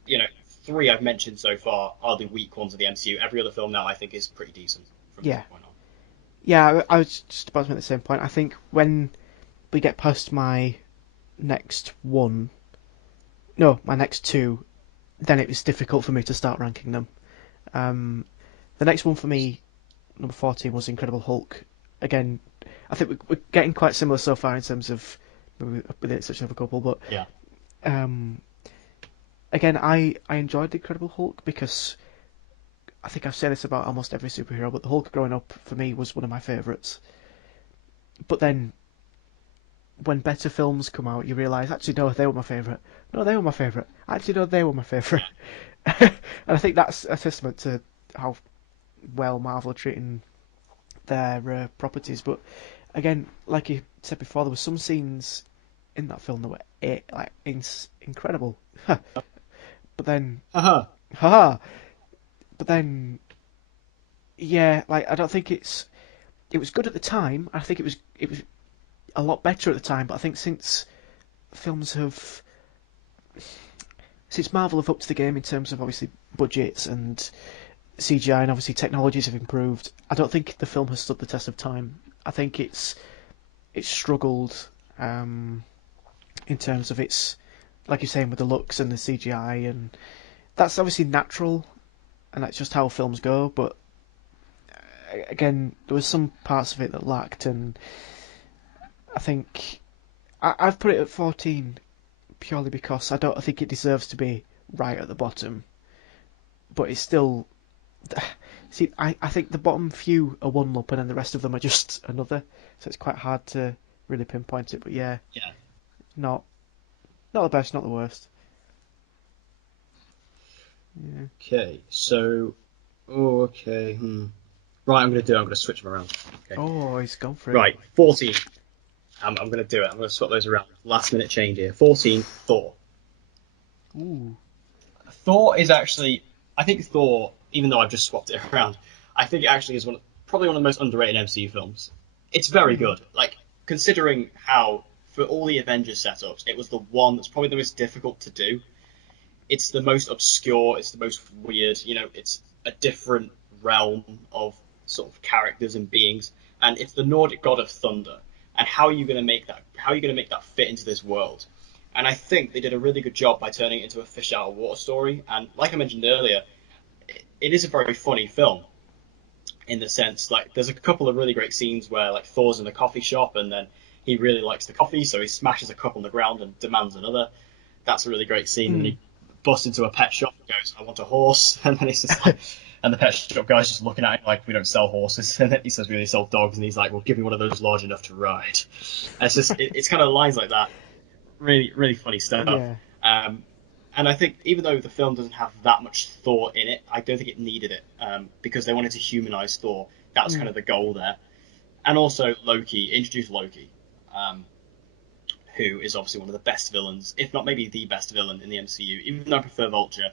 3 I've mentioned so far are the weak ones of the MCU. Every other film now I think is pretty decent from Yeah. this point on. Yeah, I was just about to make the same point. I think when we get past my next two, then it was difficult for me to start ranking them. The next one for me, number 14, was Incredible Hulk. Again, I think we're getting quite similar so far in terms of within such of a couple, but Yeah. Again, I enjoyed the Incredible Hulk because I think I've said this about almost every superhero, but the Hulk growing up for me was one of my favourites. But then, when better films come out, you realise, actually, no, they were my favourite. No, they were my favourite. Actually, no, they were my favourite. And I think that's a testament to how well Marvel are treating their properties. But again, like you said before, there were some scenes in that film that were incredible. But then, Uh-huh. haha. But then, yeah, I don't think it was good at the time. I think it was a lot better at the time. But I think since Marvel have upped the game in terms of obviously budgets and CGI, and obviously technologies have improved, I don't think the film has stood the test of time. I think it's struggled in terms of its, like you're saying, with the looks and the CGI, and that's obviously natural, and that's just how films go. But again, there was some parts of it that lacked, and I think I've put it at 14 purely because I don't think it deserves to be right at the bottom. But it's still, see, I think the bottom few are one up, and then the rest of them are just another. So it's quite hard to really pinpoint it. But yeah, not the best, not the worst. Yeah. Okay, so okay, right, I'm going to switch them around. Okay. Oh, he's gone for it. Right, 14. I'm going to do it. I'm going to swap those around. Last minute change here. 14, Thor. Ooh. Thor is actually, I think Thor, even though I've just swapped it around, I think it actually is probably one of the most underrated MCU films. It's very good. Considering how, for all the Avengers setups, it was the one that's probably the most difficult to do. It's the most obscure, it's the most weird, it's a different realm of sort of characters and beings, and it's the Nordic god of thunder. And how are you going to make that? How are you going to make that fit into this world? And I think they did a really good job by turning it into a fish out of water story. And like I mentioned earlier, it is a very funny film in the sense, there's a couple of really great scenes where Thor's in a coffee shop and then he really likes the coffee, so he smashes a cup on the ground and demands another. That's a really great scene. And he busts into a pet shop and goes, "I want a horse," and then it's just and the pet shop guy's just looking at him like, "We don't sell horses," and then he says, "We only sell dogs," and he's like, "Well, give me one of those large enough to ride." And it's just it's kind of lines like that, really really funny stuff. Yeah. And I think even though the film doesn't have that much Thor in it, I don't think it needed it, because they wanted to humanize Thor. That was kind of the goal there. And also introduce Loki, who is obviously one of the best villains, if not maybe the best villain in the MCU. Even though I prefer Vulture,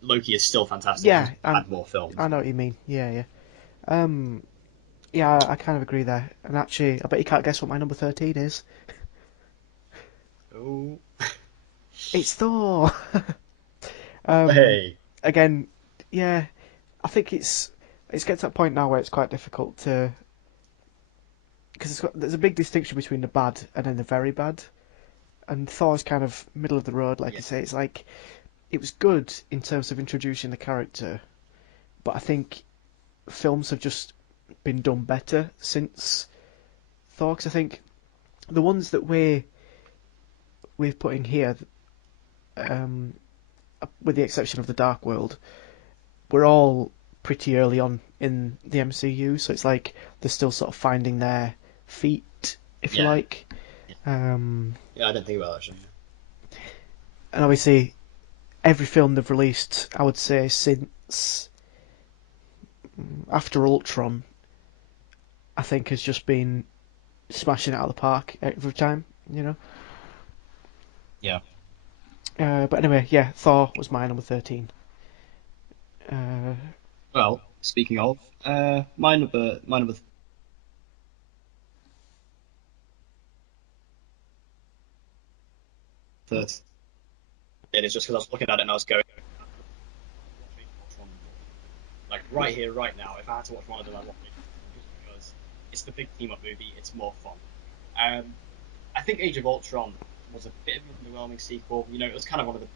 Loki is still fantastic. Yeah, He's had more films. I know what you mean. Yeah. Yeah, I kind of agree there. And actually, I bet you can't guess what my number 13 is. Oh, It's Thor. um, hey, Again, yeah, I think it's getting to that point now where it's quite difficult to, because there's a big distinction between the bad and then the very bad, and Thor's kind of middle of the road, like yeah, you say. It's like it was good in terms of introducing the character, but I think films have just been done better since Thor. 'Cause I think the ones that we're putting here, um, with the exception of the Dark World, we're all pretty early on in the MCU, so it's like they're still sort of finding their feet, if you yeah, like. Um, yeah. I didn't think about that actually. and obviously, every film they've released, I would say, since after Ultron, I think has just been smashing it out of the park every time, you know. Yeah. But anyway, yeah, Thor was my number 13. Uh, Well, speaking of, my number 13 is just because I was looking at it and I was going, watch one more. Like right here, right now. If I had to watch one of them, I'd watch it just because it's the big team up movie. It's more fun. I think Age of Ultron was a bit of an underwhelming sequel. You know, it was kind of one of the.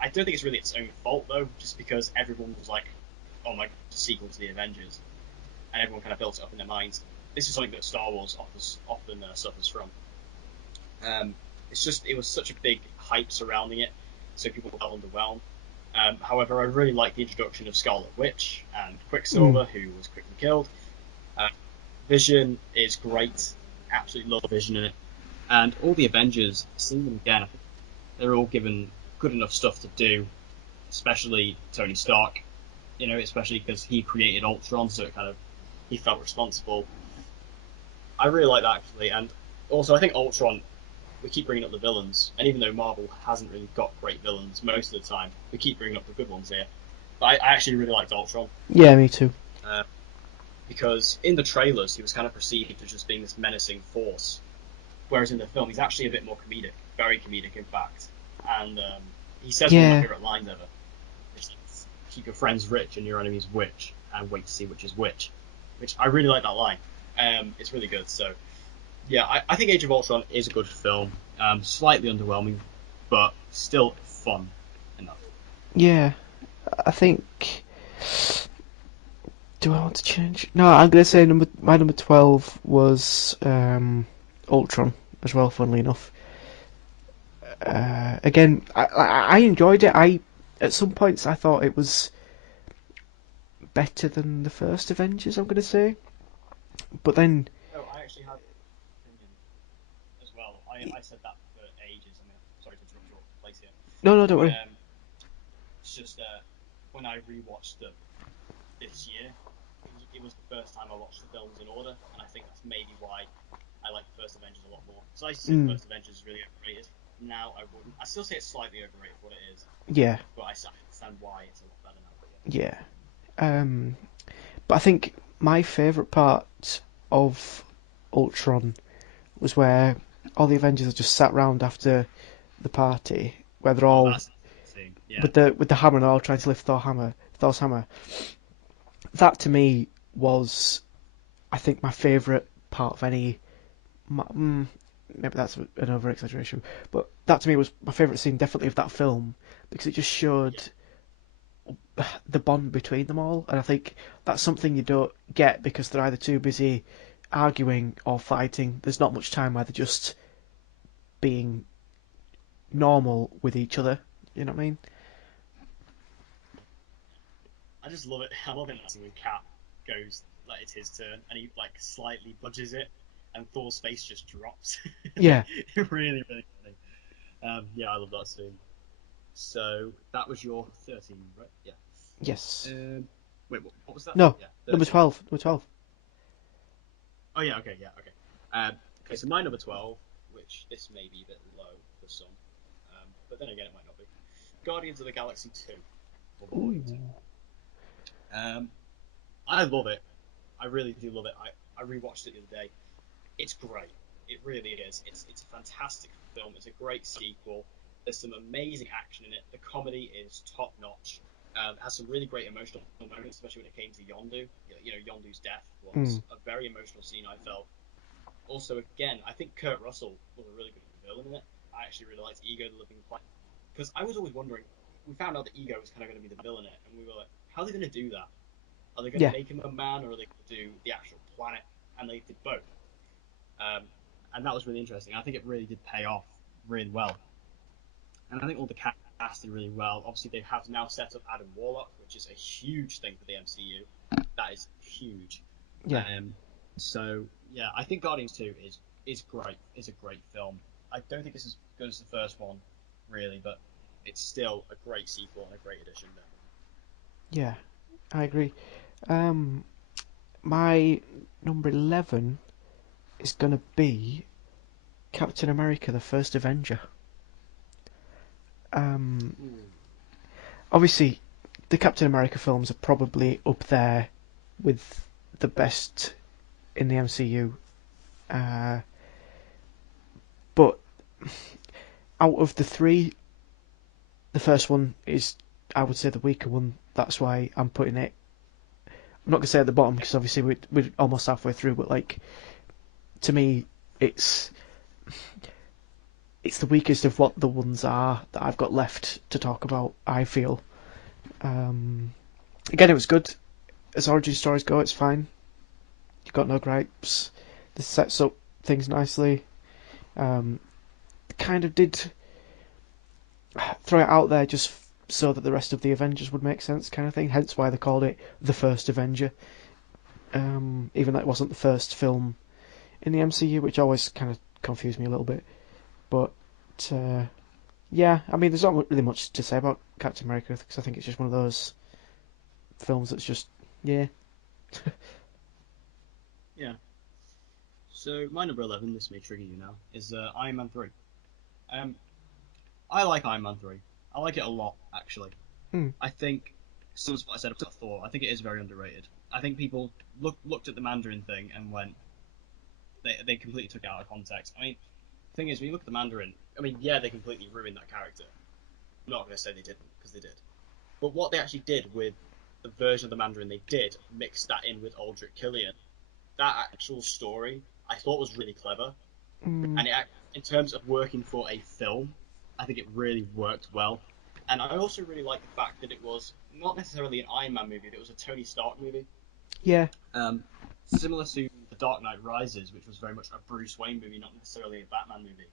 I don't think it's really its own fault though, just because everyone was like, "Oh my, sequel to the Avengers," and everyone kind of built it up in their minds. This is something that Star Wars often suffers from. It's just it was such a big hype surrounding it, so people felt underwhelmed. However, I really like the introduction of Scarlet Witch and mm, Quicksilver, who was quickly killed. Uh, Vision is great, absolutely love Vision in it, and all the Avengers, seeing them again, I think they're all given good enough stuff to do, especially Tony Stark. You know, especially because he created Ultron, so it kind of he felt responsible. I really like that actually, and also I think Ultron we keep bringing up the villains, and even though Marvel hasn't really got great villains most of the time, we keep bringing up the good ones here. But I actually really liked Ultron yeah, me too. uh, because in the trailers he was kind of perceived as just being this menacing force, whereas in the film he's actually a bit more comedic, very comedic in fact. And he says one of my Yeah, favourite lines ever, which is "Keep your friends rich and your enemies witch, and wait to see which is which I really like that line. It's really good. So yeah, I think Age of Ultron is a good film. Slightly underwhelming, but still fun enough. yeah. I think. Do I want to change? No, I'm gonna say my number 12 was Ultron as well. Funnily enough, again, I enjoyed it. I At some points I thought it was better than the first Avengers. I'm gonna say, but then No, I actually have an opinion as well. I said that for ages. I mean, sorry to interrupt your place here, no, don't but worry. it's just when I rewatched them this year, it was the first time I watched the films in order, and I think that's maybe why I like the first Avengers a lot more. Because I used to say the Mm, first Avengers is really overrated. Now I wouldn't. I still say it's slightly overrated for what it is, yeah, but I understand why it's a lot better now. But yeah. Um, but I think my favourite part of Ultron was where all the Avengers just sat round after the party, where they're yeah. Oh, all that's insane. Yeah, with the hammer and all trying to lift Thor's hammer. That to me was, I think, my favourite part of any. Maybe that's an over exaggeration, but that to me was my favourite scene, definitely of that film, because it just showed yeah. the bond between them all, and I think that's something you don't get because they're either too busy arguing or fighting. There's not much time where they're just being normal with each other. You know what I mean? I just love it. I love it when Cap goes like it's his turn and he like slightly budges it and Thor's face just drops. Yeah. Really, really funny. Yeah, I love that scene. So that was your 13, right? Yeah. Yes. Wait, what was that? No. Yeah, Number 13. 12. Number 12. Oh yeah, okay, yeah, okay. Okay, so my number 12, which this may be a bit low for some, but then again it might not be. Guardians of the Galaxy 2. Void. I love it. I really do love it. I rewatched it the other day. It's great. It really is. It's a fantastic film. It's a great sequel. There's some amazing action in it. The comedy is top notch. It has some really great emotional moments, especially when it came to Yondu. Yondu's death was a very emotional scene. I felt. Also, again, I think Kurt Russell was a really good villain in it. I actually really liked Ego the Living Planet because I was always wondering. We found out that Ego was kind of going to be the villain in it, and we were like, how are they going to do that? Are they going to Yeah, make him a man, or are they going to do the actual planet? And they did both. Um, and that was really interesting. I think it really did pay off really well. And I think all the cast did really well. Obviously, they have now set up Adam Warlock, which is a huge thing for the MCU. That is huge. yeah, So yeah, I think Guardians 2 is great. Is a great film. I don't think it's as good as the first one, really, but it's still a great sequel and a great addition. yeah. I agree. Um, my number 11 is gonna be Captain America: The First Avenger. Um, Ooh. Obviously, the Captain America films are probably up there with the best in the MCU. But out of the three, the first one is, I would say, the weaker one. That's why I'm putting it. I'm not gonna say at the bottom because obviously we're almost halfway through. But like, to me, it's it's the weakest of what the ones are that I've got left to talk about. I feel. Um, Again, it was good. As origin stories go, it's fine. You've got no gripes. This sets up things nicely. Um, Kind of did throw it out there just so that the rest of the Avengers would make sense, kind of thing. Hence why they called it the first Avenger. Even though it wasn't the first film in the MCU, which always kind of confused me a little bit. But yeah, I mean, there's not really much to say about Captain America because I think it's just one of those films that's just yeah. Yeah. So my number 11, this may trigger you now, is Iron Man 3. Um, I like Iron Man 3. I like it a lot, actually. Mm, I think, similar to what I said about Thor, I think it is very underrated. I think people looked at the Mandarin thing and went, they completely took it out of context. I mean, the thing is, when you look at the Mandarin, I mean, yeah, they completely ruined that character. I'm not going to say they didn't, because they did. But what they actually did with the version of the Mandarin they did, mix that in with Aldrich Killian, that actual story, I thought was really clever. mm, And in terms of working for a film, I think it really worked well. And I also really like the fact that it was not necessarily an Iron Man movie; but it was a Tony Stark movie. yeah, Similar to The Dark Knight Rises, which was very much a Bruce Wayne movie, not necessarily a Batman movie.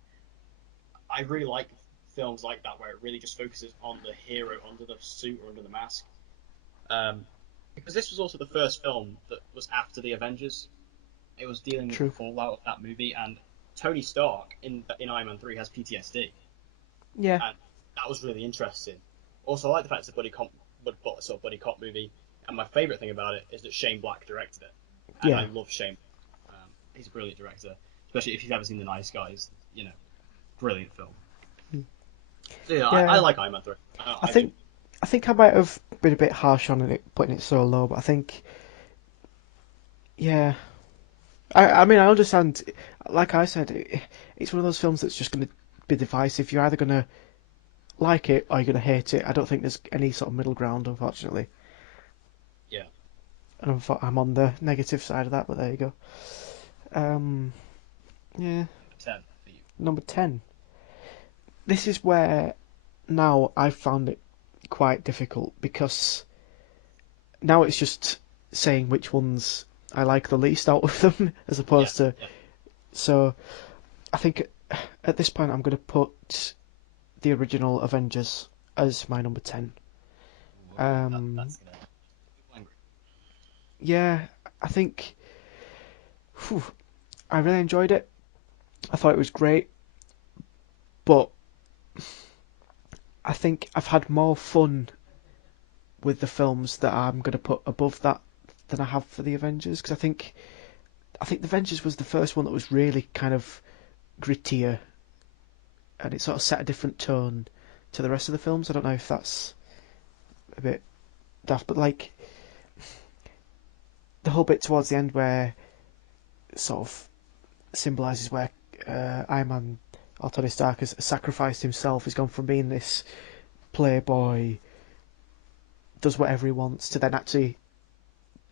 I really like films like that where it really just focuses on the hero under the suit or under the mask. Um, because this was also the first film that was after the Avengers. It was dealing with the true, fallout of that movie, and Tony Stark in Iron Man 3 has PTSD, yeah, and that was really interesting. Also, I like the fact it's a buddy cop movie, and my favorite thing about it is that Shane Black directed it, and I yeah. love Shane. He's a brilliant director, especially if you've ever seen The Nice Guys. Brilliant film. Mm. So yeah, I Yeah, like Iron Man 3. I I do. think I think I might have been a bit harsh on it, putting it so low, but I think yeah. I mean, I understand. Like I said, it's one of those films that's just going to be divisive. You're either going to like it or you're going to hate it. I don't think there's any sort of middle ground, unfortunately. Yeah. And I'm on the negative side of that, but there you go. Um, yeah, 10 for you. number 10. This is where now I found it quite difficult because now it's just saying which ones I like the least out of them, as Yeah. opposed to. Yeah. So I think at this point I'm going to put the original Avengers as my number 10. Whoa, Um, that's gonna make people angry. yeah, I think whew, I really enjoyed it. I thought it was great, but I think I've had more fun with the films that I'm going to put above that than I have for the Avengers because I think the Avengers was the first one that was really kind of grittier and it sort of set a different tone to the rest of the films. I don't know if that's a bit daft, but like the whole bit towards the end where it sort of symbolises where Iron Man or Tony Stark has sacrificed himself. He's gone from being this playboy, does whatever he wants, to then actually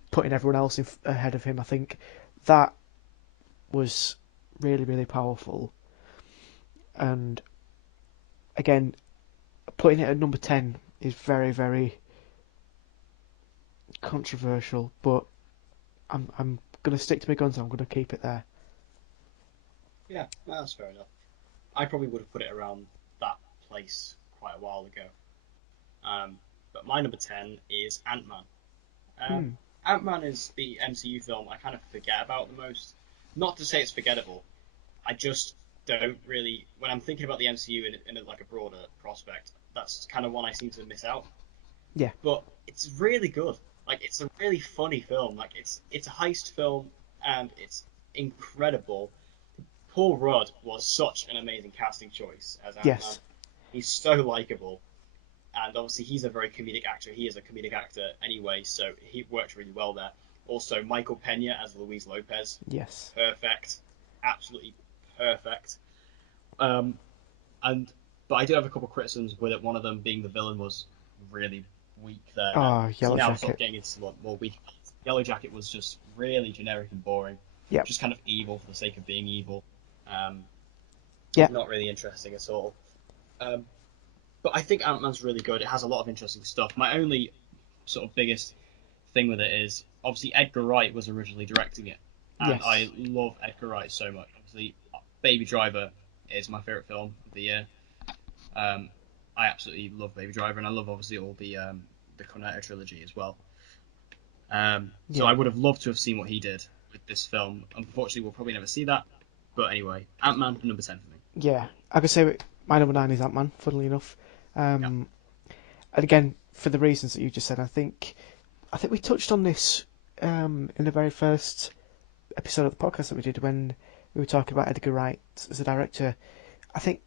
putting everyone else ahead of him. I think that was really, really powerful. And again, putting it at number 10 is very, very controversial, but I'm going to stick to my guns and I'm going to keep it there. Yeah, that's fair enough. I probably would have put it around that place quite a while ago. But my number 10 is Ant-Man. Ant-Man is the MCU film I kind of forget about the most. Not to say it's forgettable. I just don't really... When I'm thinking about the MCU in like a broader prospect, that's kind of one I seem to miss out. Yeah. But it's really good. Like, it's a really funny film. Like, it's a heist film, and it's incredible. Paul Rudd was such an amazing casting choice as Ant-Man. Yes. He's so likable. And obviously he's a very comedic actor. He is a comedic actor anyway, so he worked really well there. Also, Michael Pena as Luis Lopez. Yes. Perfect. Absolutely perfect. But I do have a couple of criticisms with it. One of them being the villain was really weak there. Oh, Yellow now Jacket. I'm sort of getting into more weak. Yellow Jacket was just really generic and boring. Yeah. Just kind of evil for the sake of being evil. Yeah. Not really interesting at all. But I think Ant-Man's really good. It has a lot of interesting stuff. My only sort of biggest thing with it is, obviously, Edgar Wright was originally directing it. And Yes. I love Edgar Wright so much. Obviously, Baby Driver is my favourite film of the year. I absolutely love Baby Driver, and I love, obviously, all the Cornetto trilogy as well. So I would have loved to have seen what he did with this film. Unfortunately, we'll probably never see that. But anyway, Ant-Man, number 10 for me. Yeah. I could say my number 9 is Ant-Man, funnily enough. And again, for the reasons that you just said, I think we touched on this in the very first episode of the podcast that we did when we were talking about Edgar Wright as a director. I think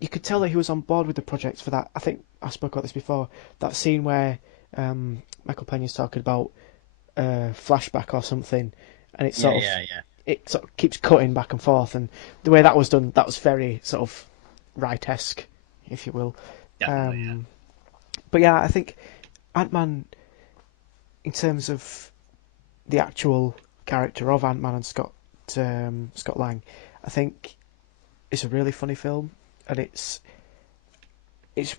you could tell that he was on board with the project for that. I think I spoke about this before. That scene where Michael Pena's talking about flashback or something, and it sort of keeps cutting back and forth, and the way that was done, that was very sort of Wright-esque, if you will. Definitely, But yeah, I think Ant-Man, in terms of the actual character of Ant-Man and Scott Lang, I think it's a really funny film, and it's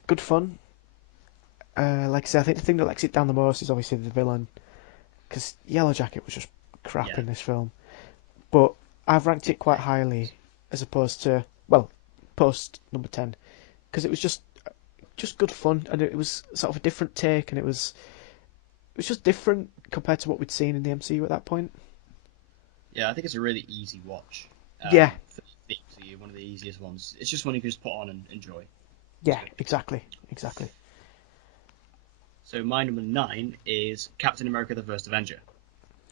good fun. Like I said, I think the thing that lets it down the most is obviously the villain, because Yellow Jacket was just crap in this film. But I've ranked it quite highly, as opposed to, well, post number 10, because it was just good fun, and it was sort of a different take, and it was just different compared to what we'd seen in the MCU at that point. Yeah, I think it's a really easy watch. For the MCU, one of the easiest ones. It's just one you can just put on and enjoy. Yeah, exactly. So my number 9 is Captain America: The First Avenger.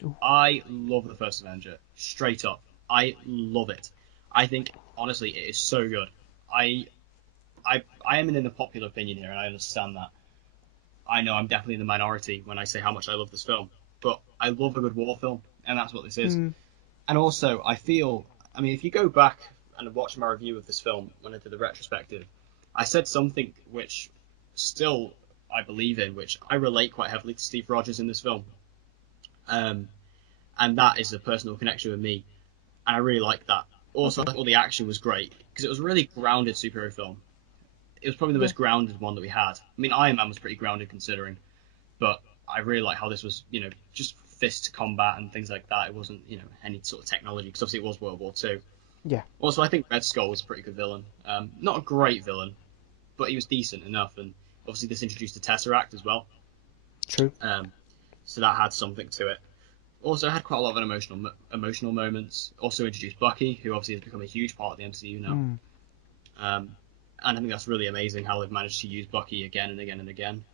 Ooh. I love The First Avenger, straight up. I love it. I think, honestly, it is so good. I am in the popular opinion here, and I understand that. I know I'm definitely in the minority when I say how much I love this film, but I love a good war film, and that's what this is. And also, I feel, I mean, if you go back and watch my review of this film when I did the retrospective, I said something which still I believe in, which I relate quite heavily to Steve Rogers in this film. And that is a personal connection with me, and I really like that. Also, I thought all the action was great, because it was a really grounded superhero film. It was probably the most grounded one that we had. I mean, Iron Man was pretty grounded considering, but I really like how this was, just fist combat and things like that. It wasn't, any sort of technology, because obviously it was World War II. Yeah. Also, I think Red Skull was a pretty good villain. Not a great villain, but he was decent enough, and obviously this introduced the Tesseract as well. True. So that had something to it. Also had quite a lot of emotional moments. Also introduced Bucky, who obviously has become a huge part of the MCU now. And I think that's really amazing how they've managed to use Bucky again and again and again.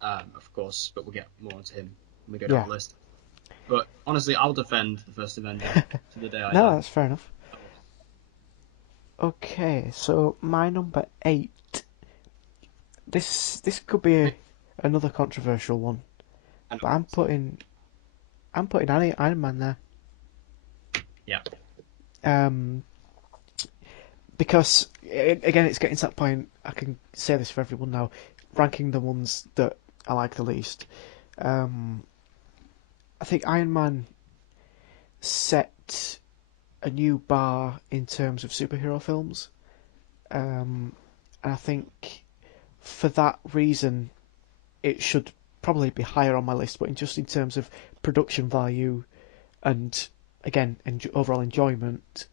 Of course, but we'll get more onto him when we go down the list. But honestly, I'll defend the First Avenger to the day I die. No, that's fair enough. Okay, so my number 8. This could be another controversial one, And but I'm putting Iron Man there. yeah, Because again, it's getting to that point. I can say this for everyone now, ranking the ones that I like the least. Um, I think Iron Man set a new bar in terms of superhero films, and I think for that reason it should probably be higher on my list. But just in terms of production value and again overall enjoyment,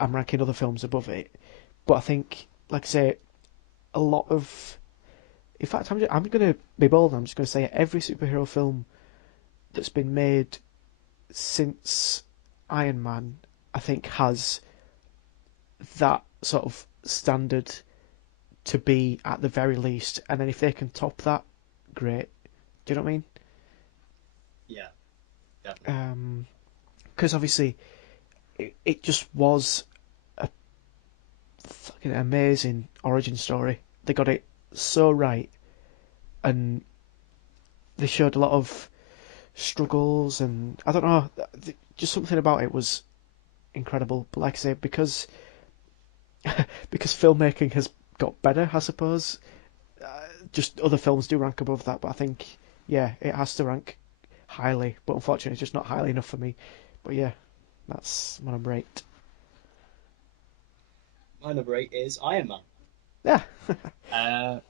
I'm ranking other films above it. But I think, like I say, a lot of. In fact, I'm going to be bold. I'm just going to say every superhero film that's been made since Iron Man, I think, has that sort of standard to be at the very least. And then if they can top that, great. Do you know what I mean? yeah, definitely. Because obviously, it just was a fucking amazing origin story. They got it so right, and they showed a lot of struggles, and I don't know, just something about it was incredible. But like I say, because because filmmaking has got better, I suppose. Just other films do rank above that, but I think yeah, it has to rank highly. But unfortunately, it's just not highly enough for me. But yeah, that's what I'm rate. My number 8 is Iron Man. Yeah, Uh,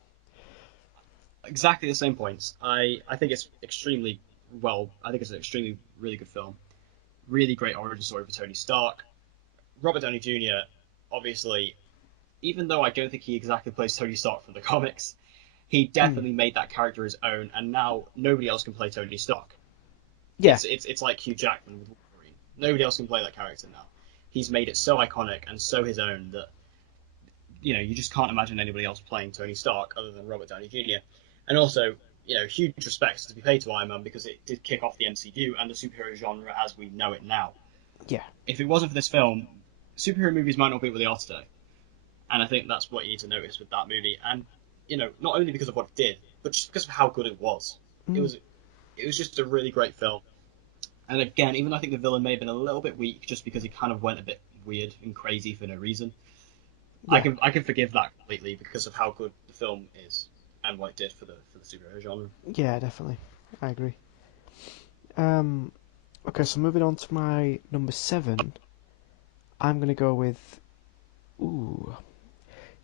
exactly the same points. I think it's extremely well. I think it's an extremely really good film. Really great origin story for Tony Stark. Robert Downey Jr. Obviously, even though I don't think he exactly plays Tony Stark from the comics, he mm. definitely made that character his own, and now nobody else can play Tony Stark. Yeah, It's like Hugh Jackman with Wolverine. Nobody else can play that character now. He's made it so iconic and so his own that you just can't imagine anybody else playing Tony Stark other than Robert Downey Jr. And also, huge respects to be paid to Iron Man because it did kick off the MCU and the superhero genre as we know it now. yeah, If it wasn't for this film, superhero movies might not be what they are today. And I think that's what you need to notice with that movie. And not only because of what it did, but just because of how good it was. It mm. was it was just a really great film. And again, even though I think the villain may have been a little bit weak, just because he kind of went a bit weird and crazy for no reason, I Yeah, can I can forgive that completely because of how good the film is and what it did for the superhero genre. yeah, definitely. I agree. Um, okay, so moving on to my number 7, I'm gonna go with. Ooh,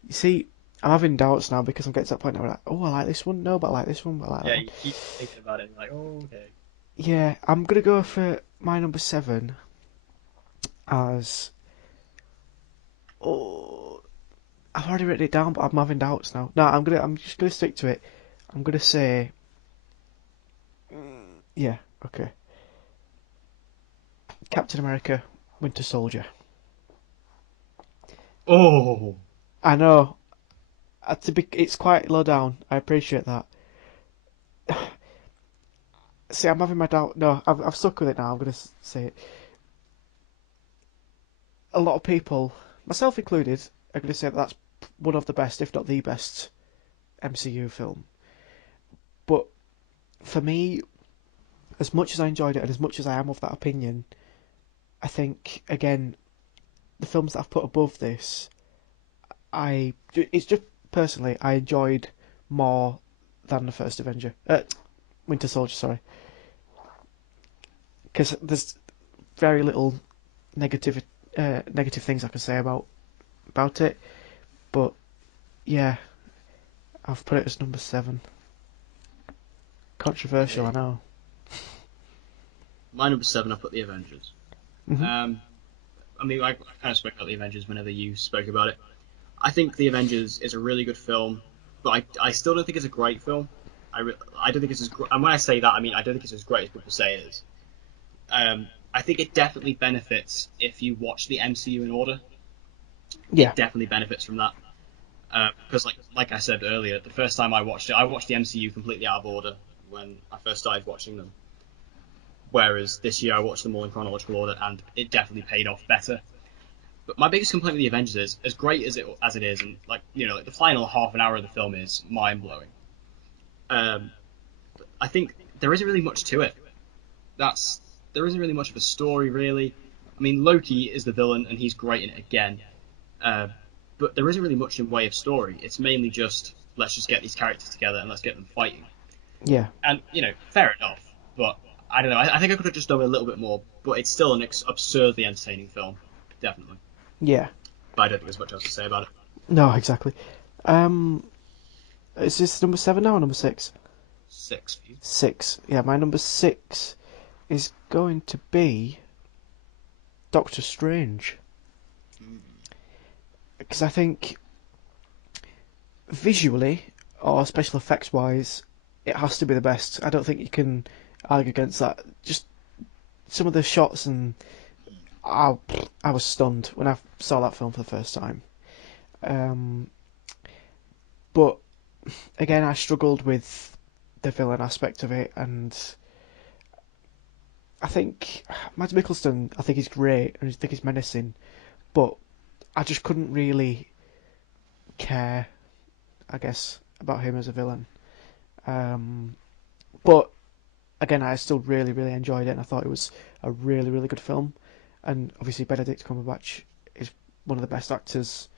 you see, I'm having doubts now because I'm getting to that point now where like, oh, I like this one. No, but I like this one. But I like that Yeah, one. you keep thinking about it and like, oh, okay. Yeah, I'm gonna go for my number 7 as. Oh, I've already written it down, but I'm having doubts now. No, I'm just gonna stick to it. I'm gonna say. Yeah, okay. Captain America, Winter Soldier. Oh, I know. It's quite low down. I appreciate that. See, I'm having my doubt. No, I've stuck with it now. I'm gonna say it. A lot of people, myself included, are gonna say that that's one of the best, if not the best, MCU film. But for me, as much as I enjoyed it and as much as I am of that opinion, I think again the films that I've put above this, it's just personally I enjoyed more than the first Avenger, Winter Soldier. Sorry, because there's very little negative negative things I can say about it. But yeah, I've put it as number 7. Controversial, I okay. know. My number 7, I put the Avengers. Hmm. I mean, I kind of spoke about the Avengers whenever you spoke about it. I think the Avengers is a really good film, but I still don't think it's a great film. I don't think it's as and when I say that, I mean I don't think it's as great as people say it is. I think it definitely benefits if you watch the MCU in order. Yeah, It definitely benefits from that because like I said earlier, the first time I watched the MCU completely out of order when I first started watching them. Whereas this year I watched them all in chronological order, and it definitely paid off better. But my biggest complaint with the Avengers is, as great as it is, and like the final half an hour of the film is mind blowing. I think there isn't really much to it. There isn't really much of a story, really. I mean, Loki is the villain, and he's great in it again. Uh, but there isn't really much in way of story. It's mainly just let's just get these characters together and let's get them fighting. Yeah. And fair enough. But I don't know. I think I could have just done a little bit more. But it's still an absurdly entertaining film, definitely. Yeah. But I don't think there's much else to say about it. No, exactly. Um, is this number 7 now or number 6? 6. 6. Yeah, my number 6 is going to be Doctor Strange. Because I think visually, or special effects wise, it has to be the best. I don't think you can argue against that. Just some of the shots, and I was stunned when I saw that film for the first time. But again, I struggled with the villain aspect of it, and I think Mads Mikkelsen, I think he's great, and I think he's menacing, but I just couldn't really care, I guess, about him as a villain. But again, I still really, really enjoyed it, and I thought it was a really, really good film. And obviously, Benedict Cumberbatch is one of the best actors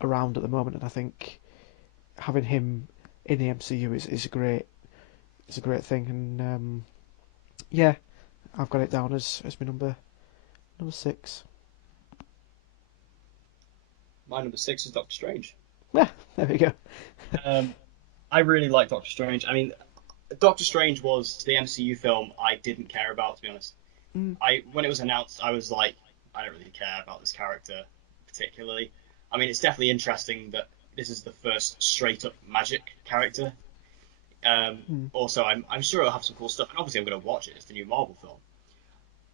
around at the moment, and I think having him in the MCU is a great thing. And yeah, I've got it down as my number 6. My number 6 is Doctor Strange. Yeah, there we go. I really like Doctor Strange. I mean, Doctor Strange was the MCU film I didn't care about, to be honest. When it was announced, I was like, I don't really care about this character particularly. I mean, it's definitely interesting that this is the first straight up magic character. Also, I'm sure it'll have some cool stuff, and obviously I'm going to watch it. It's the new Marvel film.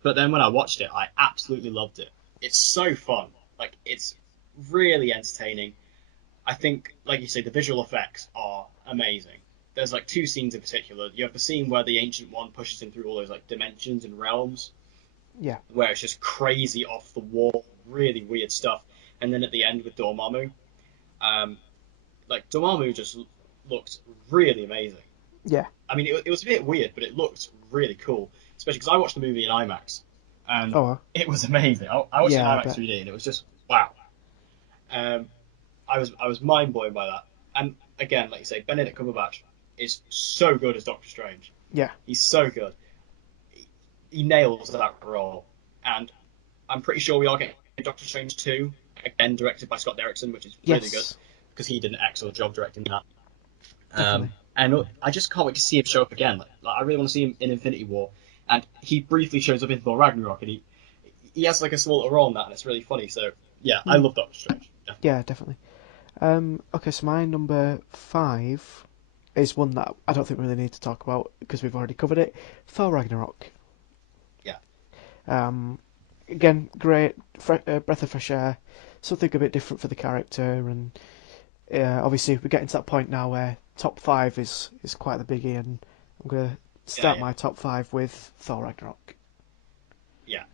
But then when I watched it, I absolutely loved it. It's so fun. Like, it's really entertaining. I think, like you say, the visual effects are amazing. There's like 2 scenes in particular. You have the scene where the Ancient One pushes him through all those like dimensions and realms. Yeah. Where it's just crazy off the wall, really weird stuff. And then at the end with Dormammu, like Dormammu just looked really amazing. Yeah. I mean, it was a bit weird, but it looked really cool. Especially because I watched the movie in IMAX, and it was amazing. I watched it in IMAX 3D, and it was just wow. I was mind blown by that. And again, like you say, Benedict Cumberbatch is so good as Doctor Strange. Yeah. He's so good. He nails that role. And I'm pretty sure we are getting Doctor Strange 2, again directed by Scott Derrickson, which is really good because he did an excellent job directing that. And I just can't wait to see him show up again. Like, I really want to see him in Infinity War. And he briefly shows up in Thor Ragnarok, and he has like a small role in that, and it's really funny. So yeah, I love Doctor Strange. Yeah, definitely. Okay, so my number 5 is one that I don't think we really need to talk about because we've already covered it. Thor Ragnarok. Yeah. Again, great breath of fresh air, something a bit different for the character, and obviously we're getting to that point now where top 5 is quite the biggie, and I'm gonna start my top 5 with Thor Ragnarok. Yeah.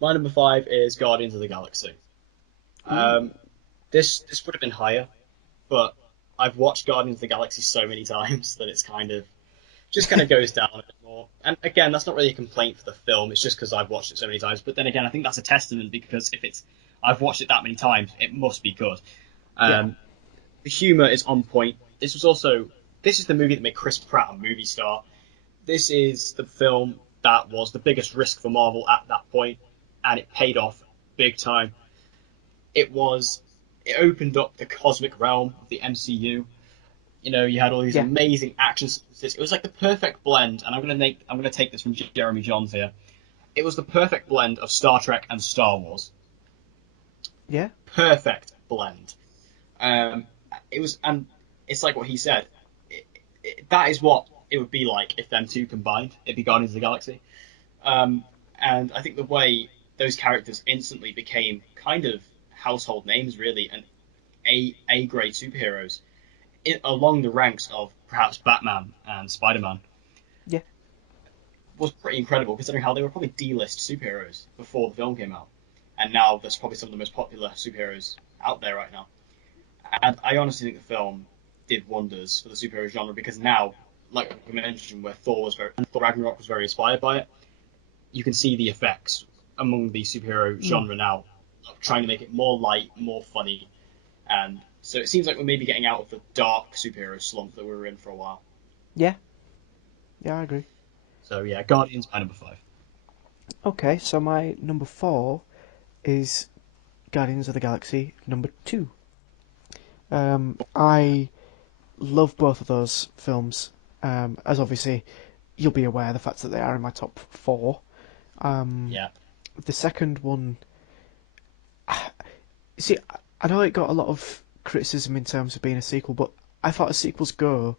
My number 5 is Guardians of the Galaxy. This would have been higher, but I've watched Guardians of the Galaxy so many times that it's kind of goes down a bit more. And again, that's not really a complaint for the film. It's just because I've watched it so many times. But then again, I think that's a testament because if I've watched it that many times, it must be good. The humor is on point. This is the movie that made Chris Pratt a movie star. This is the film that was the biggest risk for Marvel at that point, and it paid off big time. It opened up the cosmic realm of the MCU. You had all these amazing action sequences. It was like the perfect blend, and I'm gonna take this from Jeremy Johns here. It was the perfect blend of Star Trek and Star Wars. Yeah. Perfect blend. It was, and it's like what he said. That is what it would be like if them two combined. It'd be Guardians of the Galaxy. And I think the way those characters instantly became kind of household names, really, and A-grade superheroes. Along the ranks of perhaps Batman and Spider-Man, was pretty incredible considering how they were probably D-list superheroes before the film came out, and now there's probably some of the most popular superheroes out there right now. And I honestly think the film did wonders for the superhero genre because now, like we mentioned, where Thor Ragnarok was very inspired by it. You can see the effects among the superhero Mm. genre now, of trying to make it more light, more funny, and so it seems like we're maybe getting out of the dark superhero slump that we were in for a while. Yeah, yeah, I agree. So yeah, Guardians my number 5. Okay, so my number 4 is Guardians of the Galaxy number 2. I love both of those films, as obviously you'll be aware the fact that they are in my top 4. Yeah, The second one, see, I know it got a lot of criticism in terms of being a sequel, but I thought as sequels go,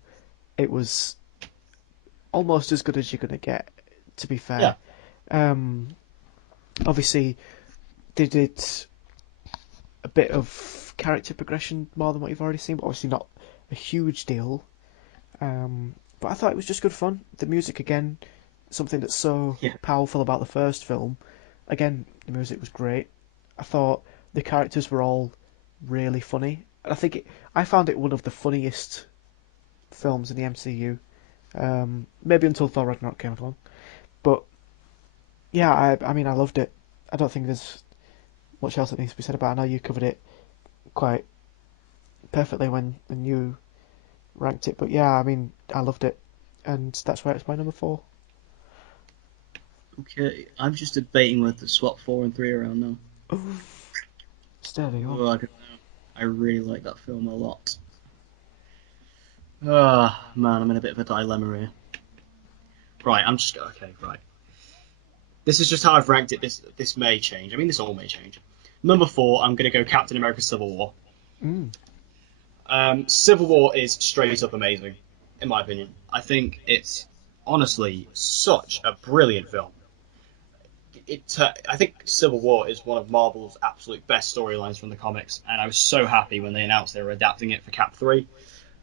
it was almost as good as you're going to get, to be yeah, fair. Um, Obviously, they did a bit of character progression more than what you've already seen, but obviously not a huge deal. But I thought it was just good fun. The music, again, something that's so yeah, powerful about the first film. Again, the music was great. I thought the characters were all really funny. And I found it one of the funniest films in the MCU. Maybe until Thor Ragnarok came along. But yeah, I mean, I loved it. I don't think there's much else that needs to be said about it. I know you covered it quite perfectly when you ranked it, but yeah, I mean, I loved it, and that's why it's my number 4. Okay, I'm just debating whether to swap 4 and 3 around now. Steady on. Oh, I don't know. I really like that film a lot. Ah, man, I'm in a bit of a dilemma here. Right, I'm just okay. Right, this is just how I've ranked it. This may change. I mean, this all may change. Number 4, I'm going to go Captain America: Civil War. Mm. Civil War is straight up amazing, in my opinion. I think it's honestly such a brilliant film. I think Civil War is one of Marvel's absolute best storylines from the comics, and I was so happy when they announced they were adapting it for Cap 3.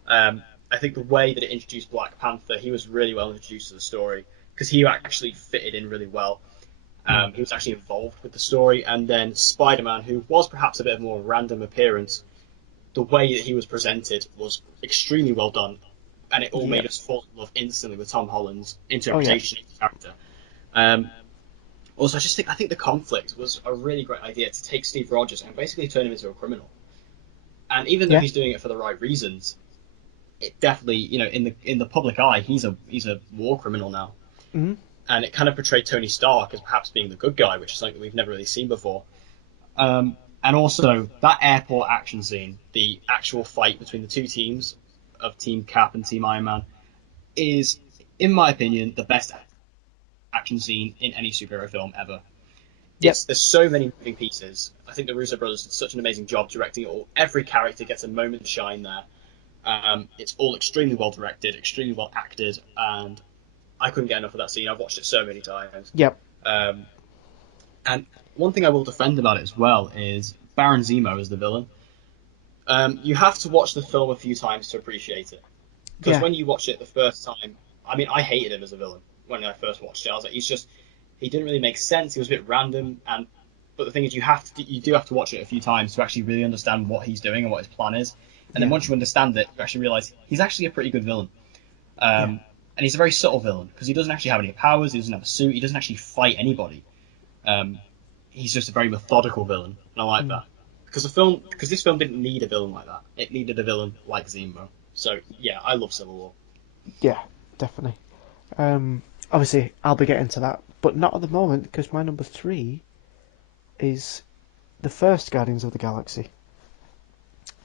I think the way that it introduced Black Panther, he was really well introduced to the story because he actually fitted in really well. Mm. He was actually involved with the story, and then Spider-Man, who was perhaps a bit of a more random appearance, the way that he was presented was extremely well done, and it all Yep. made us fall in love instantly with Tom Holland's Oh yeah. interpretation of the character. Um, Also, I think the conflict was a really great idea to take Steve Rogers and basically turn him into a criminal. And even though Yeah. he's doing it for the right reasons, it definitely, in the public eye, he's a war criminal now, Mm. and it kind of portrayed Tony Stark as perhaps being the good guy, which is something that we've never really seen before. And also that airport action scene, the actual fight between the two teams of Team Cap and Team Iron Man, is, in my opinion, the best action scene in any superhero film ever. Yep. There's so many moving pieces. I think the Russo brothers did such an amazing job directing it all. Every character gets a moment to shine there. It's all extremely well directed, extremely well acted, and I couldn't get enough of that scene. I've watched it so many times. Yep. Um, and one thing I will defend about it as well is Baron Zemo as the villain. You have to watch the film a few times to appreciate it. Because Yeah. when you watch it the first time, I mean, I hated him as a villain when I first watched it. I was like, he didn't really make sense. He was a bit random, but the thing is, you do have to watch it a few times to actually really understand what he's doing and what his plan is. And then Yeah. once you understand it, you actually realize he's actually a pretty good villain. Yeah. And he's a very subtle villain because he doesn't actually have any powers. He doesn't have a suit. He doesn't actually fight anybody. Um, he's just a very methodical villain, and I like Mm. that because this film didn't need a villain like that. It needed a villain like Zemo. So yeah, I love Civil War. Yeah. Definitely. Obviously, I'll be getting to that, but not at the moment because my number 3 is the first Guardians of the Galaxy.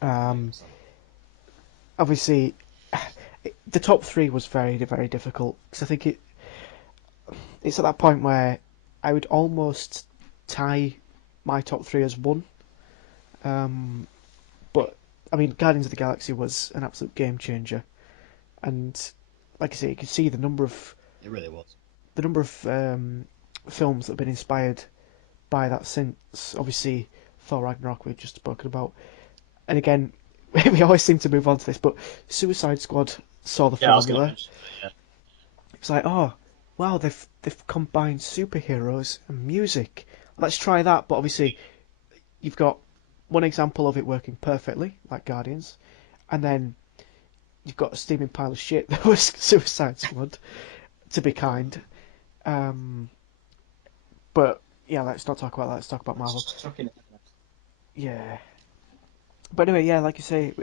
Um, Obviously, the top 3 was very, very difficult because I think it's at that point where I would almost tie my top 3 as one. But I mean, Guardians of the Galaxy was an absolute game changer, and like I say, you can see It really was. the number of films that have been inspired by that since. Obviously, Thor Ragnarok we've just spoken about, and again, we always seem to move on to this, but Suicide Squad saw the Yeah, I was going to formula. mention that. It's like, oh, wow, they've combined superheroes and music. Let's try that. But obviously, you've got one example of it working perfectly, like Guardians, and then you've got a steaming pile of shit that was Suicide Squad, to be kind. But yeah, let's not talk about that. Let's talk about Marvel. Yeah. But anyway, yeah, like you say,